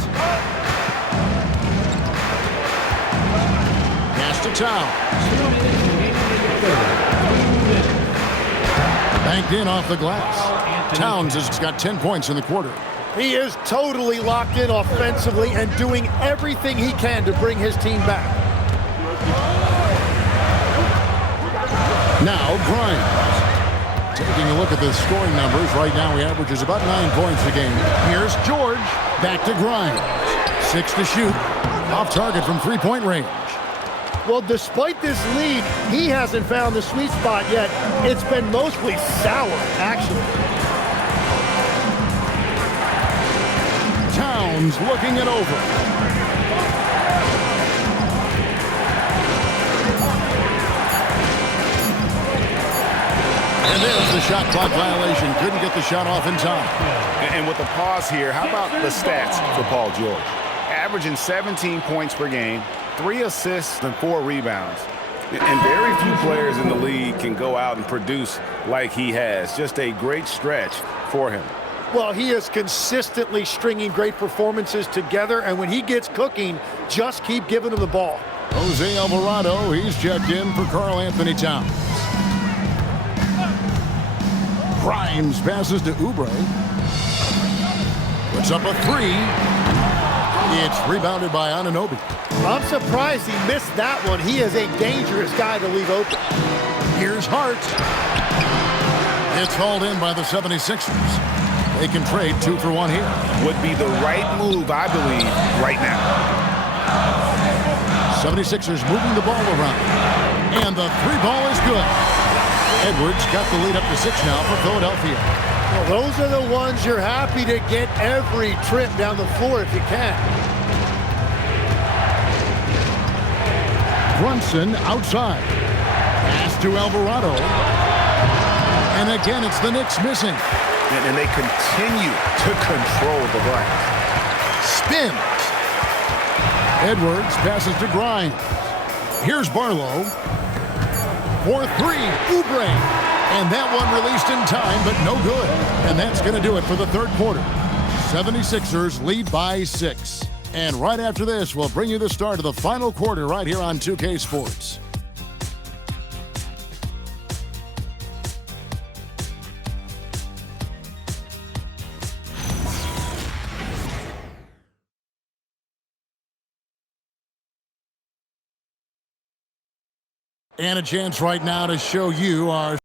Pass to Towns. Banked in off the glass. Towns has got 10 points in the quarter. He is totally locked in offensively and doing everything he can to bring his team back. Now Grimes. Taking a look at the scoring numbers, right now he averages about 9 points a game. Here's George, back to Grimes. 6 to shoot, off target from 3-point range. Well, despite this lead, he hasn't found the sweet spot yet. It's been mostly sour, actually. Towns looking it over. And there's the shot clock violation. Couldn't get the shot off in time. And with the pause here, how about the stats for Paul George? Averaging 17 points per game, 3 assists and 4 rebounds. And very few players in the league can go out and produce like he has. Just a great stretch for him. Well, he is consistently stringing great performances together, and when he gets cooking, just keep giving him the ball. Jose Alvarado, he's checked in for Karl Anthony Towns. Grimes passes to Oubre. Puts up a three. It's rebounded by Anunoby. I'm surprised he missed that one. He is a dangerous guy to leave open. Here's Hart. It's hauled in by the 76ers. They can trade 2 for 1 here. Would be the right move, I believe, right now. 76ers moving the ball around. And the 3-ball is good. Edwards got the lead up to 6 now for Philadelphia. Well, those are the ones you're happy to get every trip down the floor if you can. Brunson outside. Pass to Alvarado. And again, it's the Knicks missing. And they continue to control the glass. Spins. Edwards passes to Grimes. Here's Barlow. For 3, Oubre. And that one released in time, but no good. And that's going to do it for the third quarter. 76ers lead by 6. And right after this, we'll bring you the start of the final quarter right here on 2K Sports. And a chance right now to show you our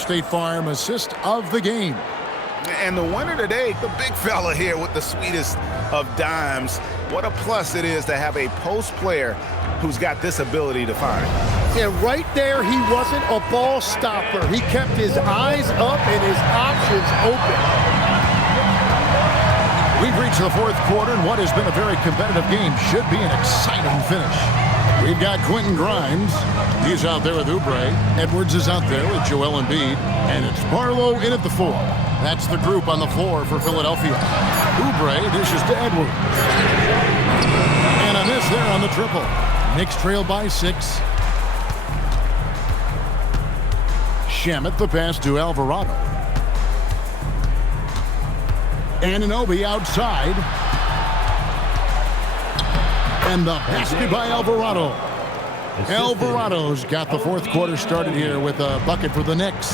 State Farm assist of the game. And the winner today, the big fella here with the sweetest of dimes. What a plus it is to have a post player who's got this ability to find. Yeah, right there, he wasn't a ball stopper. He kept his eyes up and his options open. We've reached the fourth quarter, and what has been a very competitive game should be an exciting finish. We've got Quentin Grimes. He's out there with Oubre. Edwards is out there with Joel Embiid. And it's Barlow in at the 4. That's the group on the floor for Philadelphia. Oubre dishes to Edwards. And a miss there on the triple. Knicks trail by 6. Shamet the pass to Alvarado. Anunoby outside. And the basket by Alvarado. Alvarado's got the fourth quarter started here with a bucket for the Knicks.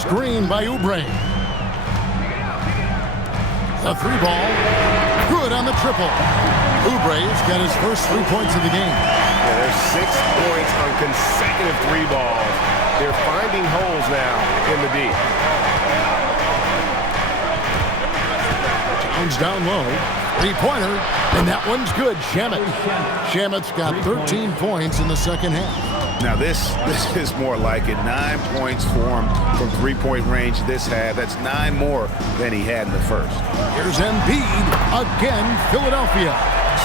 Screen by Oubre. A 3-ball. Good on the triple. Oubre's got his first 3 points of the game. Yeah, there's 6 points on consecutive 3 balls. They're finding holes now in the D. Down low, 3-pointer, and that one's good. Shamet's got 13 points in the second half. Now this is more like it. 9 points for him from 3-point range this half. That's 9 more than he had in the first. Here's Embiid again, Philadelphia.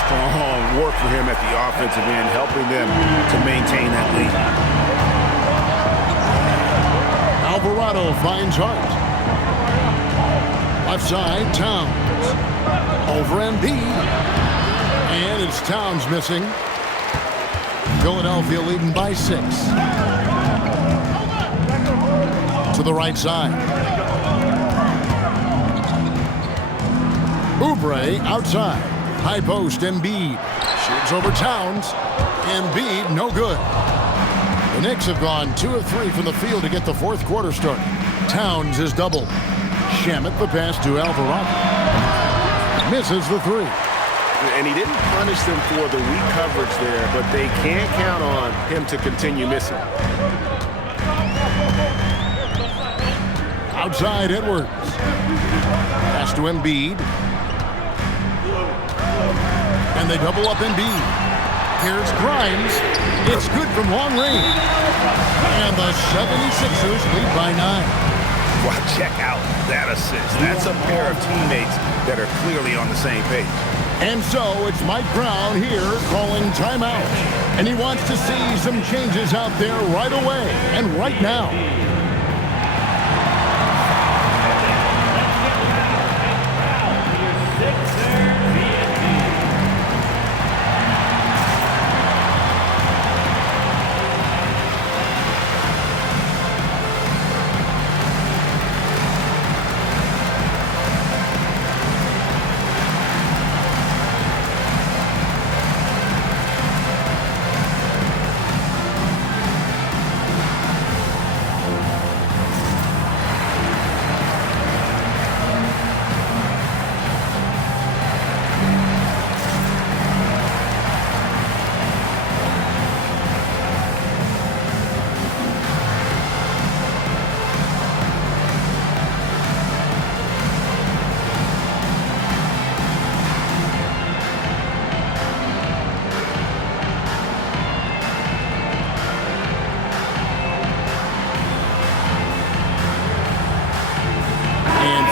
Strong work for him at the offensive end, helping them to maintain that lead. Alvarado finds Hart. Left side, Towns. Over Embiid. And it's Towns missing. Philadelphia leading by 6. To the right side. Oubre outside. High post, Embiid. Shoots over Towns. Embiid, no good. The Knicks have gone 2 of 3 from the field to get the fourth quarter started. Towns is doubled. Shamet the pass to Alvarado. Misses the 3. And he didn't punish them for the weak coverage there, but they can't count on him to continue missing. Outside Edwards. Pass to Embiid. And they double up Embiid. Here's Grimes. It's good from long range. And the 76ers lead by 9. Well, check out that assist. That's a pair of teammates that are clearly on the same page. And so it's Mike Brown here calling timeout. And he wants to see some changes out there right away and right now.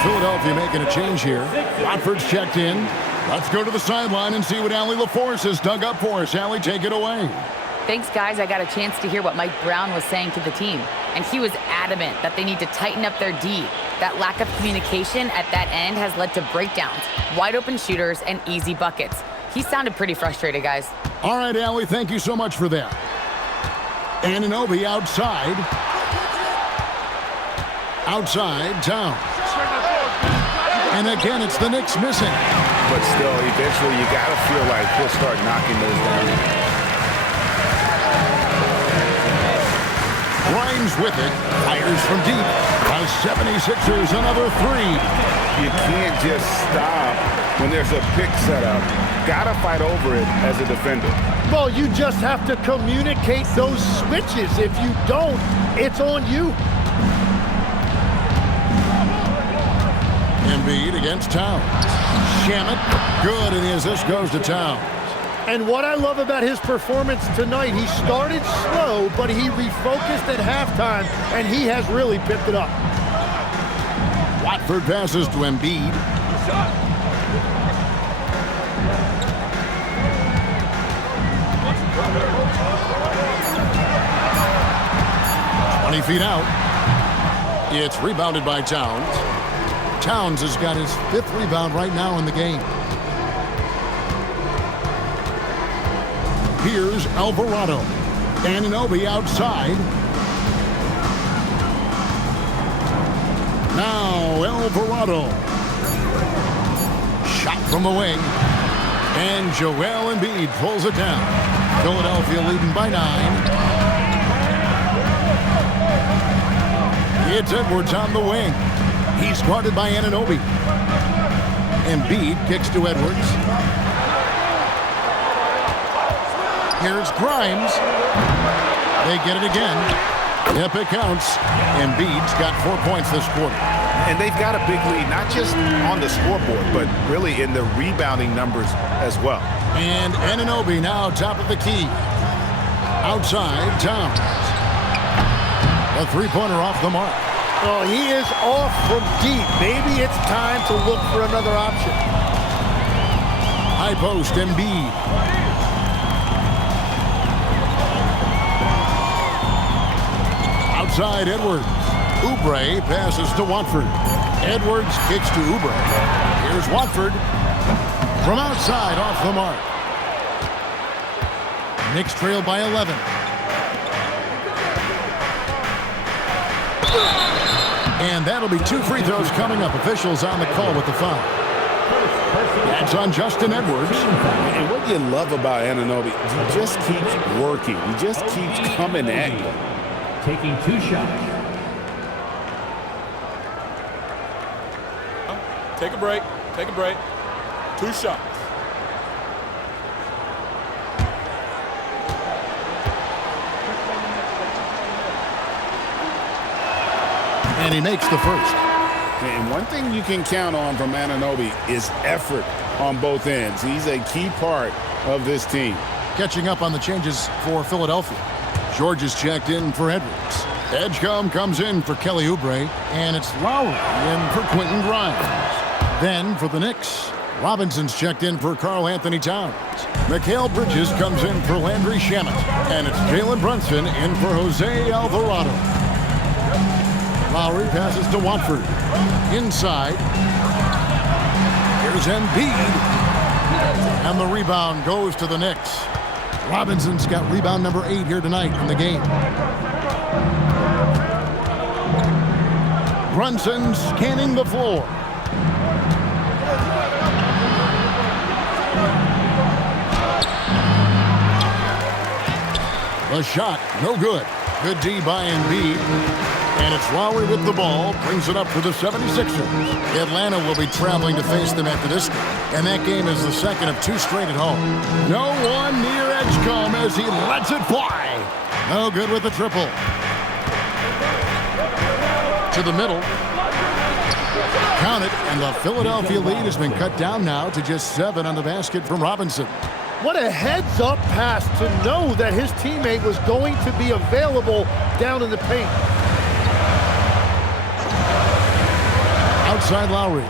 Philadelphia making a change here. Watford's checked in. Let's go to the sideline and see what Allie LaForce has dug up for us. Allie, take it away. Thanks, guys. I got a chance to hear what Mike Brown was saying to the team. And he was adamant that they need to tighten up their D. That lack of communication at that end has led to breakdowns, wide open shooters, and easy buckets. He sounded pretty frustrated, guys. All right, Allie, thank you so much for that. Anunoby outside. Outside, Towns. And again, it's the Knicks missing. But still, eventually, you got to feel like he'll start knocking those down. Grimes with it. Fires from deep. The 76ers another 3. You can't just stop when there's a pick set up got to fight over it as a defender. Well, you just have to communicate those switches. If you don't, it's on you. Embiid against Towns. Shamet, good, and the assist goes to Towns. And what I love about his performance tonight, he started slow, but he refocused at halftime, and he has really picked it up. Watford passes to Embiid. 20 feet out. It's rebounded by Towns. Towns has got his 5th rebound right now in the game. Here's Alvarado. Anunoby outside. Now Alvarado. Shot from the wing. And Joel Embiid pulls it down. Philadelphia leading by 9. It's Edwards on the wing. He's guarded by Anunoby. Embiid kicks to Edwards. Here's Grimes. They get it again. Yep, it counts. Embiid's got 4 points this quarter. And they've got a big lead, not just on the scoreboard, but really in the rebounding numbers as well. And Anunoby now top of the key. Outside, Towns. A three-pointer off the mark. Oh, he is off from deep. Maybe it's time to look for another option. High post, Embiid. Outside, Edwards. Oubre passes to Watford. Edwards kicks to Oubre. Here's Watford. From outside, off the mark. Knicks trail by 11. And that'll be 2 free throws coming up. Officials on the call with the foul. That's on Justin Edwards. And what you love about Anunoby, he just keeps working. He just keeps coming at you. Taking 2 shots. Take a break. Take a break. 2 shots. And he makes the first. And one thing you can count on from Anunoby is effort on both ends. He's a key part of this team. Catching up on the changes for Philadelphia. George is checked in for Edwards. Edgecombe comes in for Kelly Oubre. And it's Lowry in for Quentin Grimes. Then for the Knicks, Robinson's checked in for Karl Anthony Towns. Mikal Bridges comes in for Landry Shamet. And it's Jalen Brunson in for Jose Alvarado. Lowry passes to Watford. Inside. Here's Embiid. And the rebound goes to the Knicks. Robinson's got rebound number 8 here tonight in the game. Brunson scanning the floor. The shot, no good. Good D by Embiid. And it's Lowry with the ball, brings it up for the 76ers. Atlanta will be traveling to face them after this game, and that game is the second of 2 straight at home. No one near Edgecombe as he lets it fly. No good with the triple. To the middle. Count it, and the Philadelphia lead has been cut down now to just 7 on the basket from Robinson. What a heads-up pass to know that his teammate was going to be available down in the paint. Outside Lowry.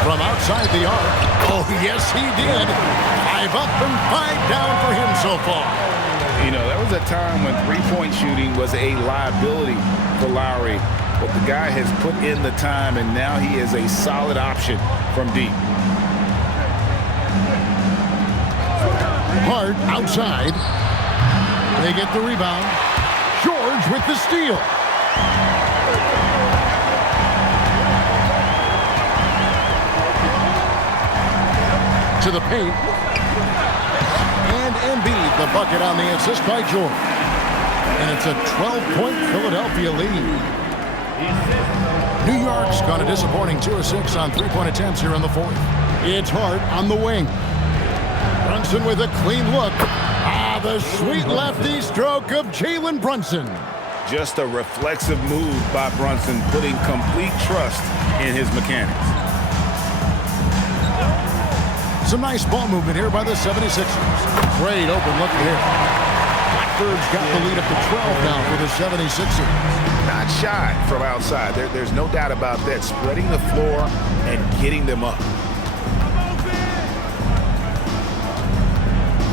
From outside the arc. Oh, yes, he did. 5 up and 5 down for him so far. You know, there was a time when three-point shooting was a liability for Lowry, but the guy has put in the time, and now he is a solid option from deep. Hart outside. They get the rebound. George with the steal. To the paint. And Embiid, the bucket on the assist by George. And it's a 12-point Philadelphia lead. New York's gone a disappointing 2 of 6 on three-point attempts here in the fourth. It's Hart on the wing. Brunson with a clean look. The sweet lefty stroke of Jalen Brunson. Just a reflexive move by Brunson, putting complete trust in his mechanics. Some nice ball movement here by the 76ers. Great open look here. Blackbird's got the lead up to 12 now for the 76ers. Not shy from outside. There's no doubt about that. Spreading the floor and getting them up.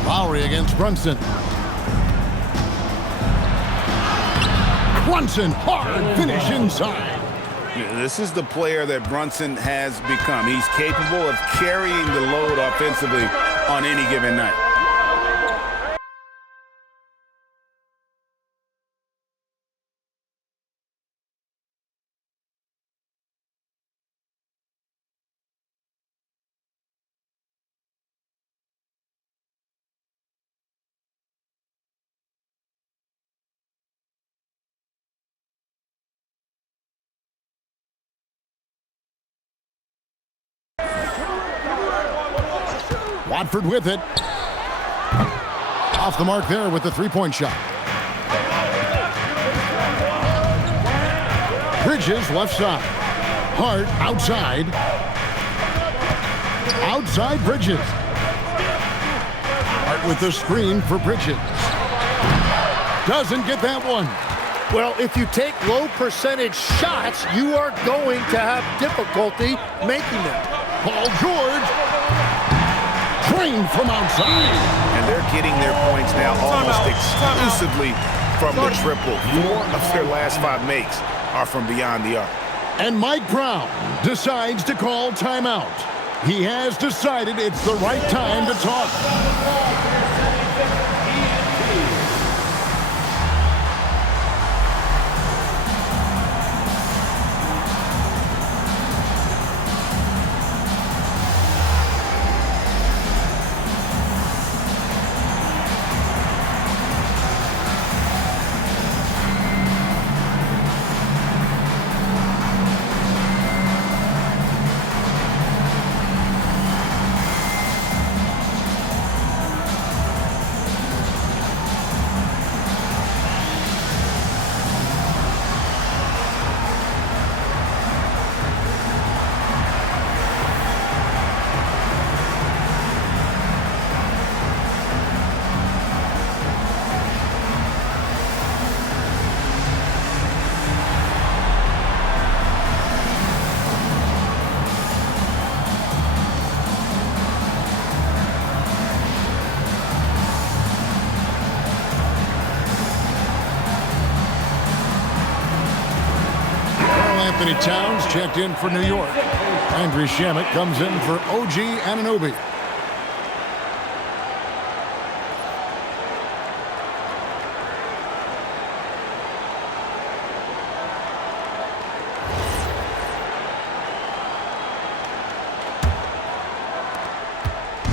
Lowry against Brunson. Brunson, hard finish inside. This is the player that Brunson has become. He's capable of carrying the load offensively on any given night. Watford with it. Off the mark there with the three-point shot. Bridges left side. Hart outside. Outside Bridges. Hart with the screen for Bridges. Doesn't get that one. Well, if you take low percentage shots, you are going to have difficulty making them. Paul George. Trained from outside. And they're getting their points now almost exclusively from the triple. 4 of their last 5 makes are from beyond the arc. And Mike Brown decides to call timeout. He has decided it's the right time to talk. Anthony Towns checked in for New York. Andrew Shamet comes in for OG Anunoby.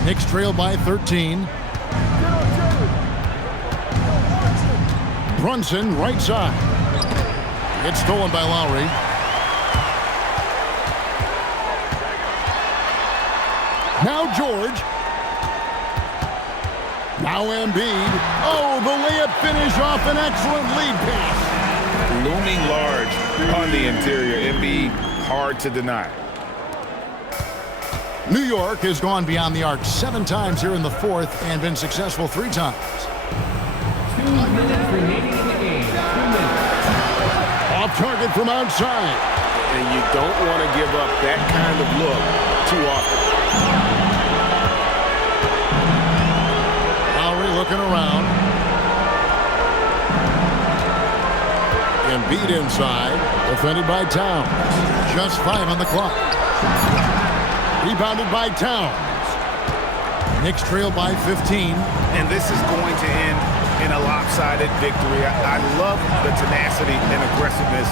Knicks trail by 13. Brunson right side. It's stolen by Lowry. Now George. Now Embiid. Oh, the layup finish off an excellent lead pass. Looming large on the interior. Embiid, hard to deny. New York has gone beyond the arc 7 times here in the fourth and been successful 3 times. 2 minutes remaining in the game. 2 minutes. Off target from outside. And you don't want to give up that kind of look too often. Lowry looking around. Embiid inside. Defended by Towns. Just 5 on the clock. Rebounded by Towns. Knicks trail by 15. And this is going to end in a lopsided victory. I love the tenacity and aggressiveness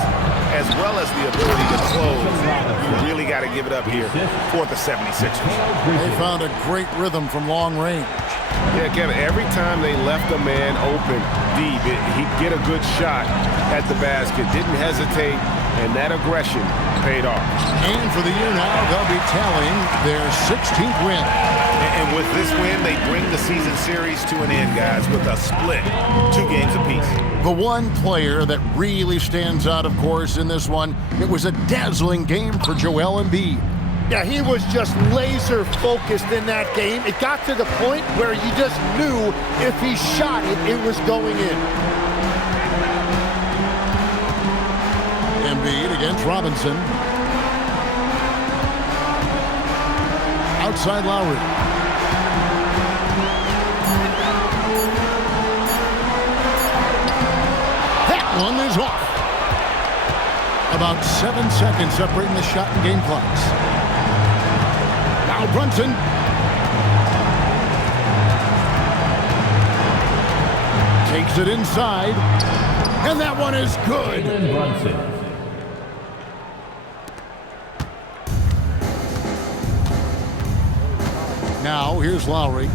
as well as the ability to close. You really got to give it up here for the 76ers. They found a great rhythm from long range. Yeah, Kevin, every time they left a man open deep, he'd get a good shot at the basket. Didn't hesitate and that aggression paid off. And for the year now, they'll be tallying their 16th win. And with this win, they bring the season series to an end, guys, with a split, 2 games apiece. The one player that really stands out, of course, in this one, it was a dazzling game for Joel Embiid. Yeah, he was just laser focused in that game. It got to the point where you just knew if he shot it, it was going in. Embiid against Robinson. Outside Lowry. That one is off. About 7 seconds separating the shot and game clocks. Now Brunson. Takes it inside. And that one is good. Brunson. Now here's Lowry.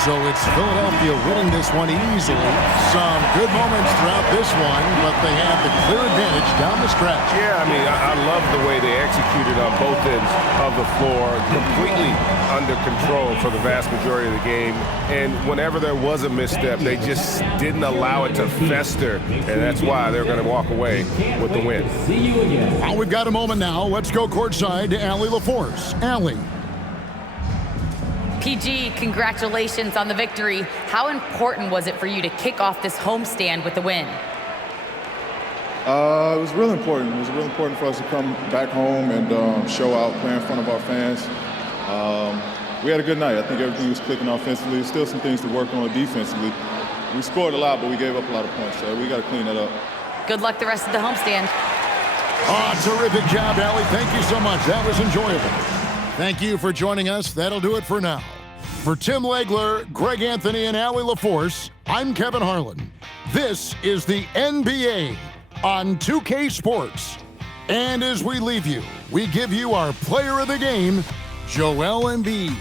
So it's Philadelphia winning this one easily. Some good moments throughout this one, but they have the clear advantage down the stretch. Yeah, I mean, I love the way they executed on both ends of the floor, completely under control for the vast majority of the game. And whenever there was a misstep, they just didn't allow it to fester, and that's why they're going to walk away with the win. Well, we've got a moment now. Let's go courtside to Allie LaForce. Allie. PG, congratulations on the victory. How important was it for you to kick off this homestand with the win? It was really important. It was really important for us to come back home and show out, play in front of our fans. We had a good night. I think everything was clicking offensively. Still some things to work on defensively. We scored a lot, but we gave up a lot of points, so we got to clean that up. Good luck the rest of the homestand. Oh, terrific job, Allie. Thank you so much. That was enjoyable. Thank you for joining us. That'll do it for now. For Tim Legler, Greg Anthony, and Allie LaForce, I'm Kevin Harlan. This is the NBA on 2K Sports. And as we leave you, we give you our player of the game, Joel Embiid.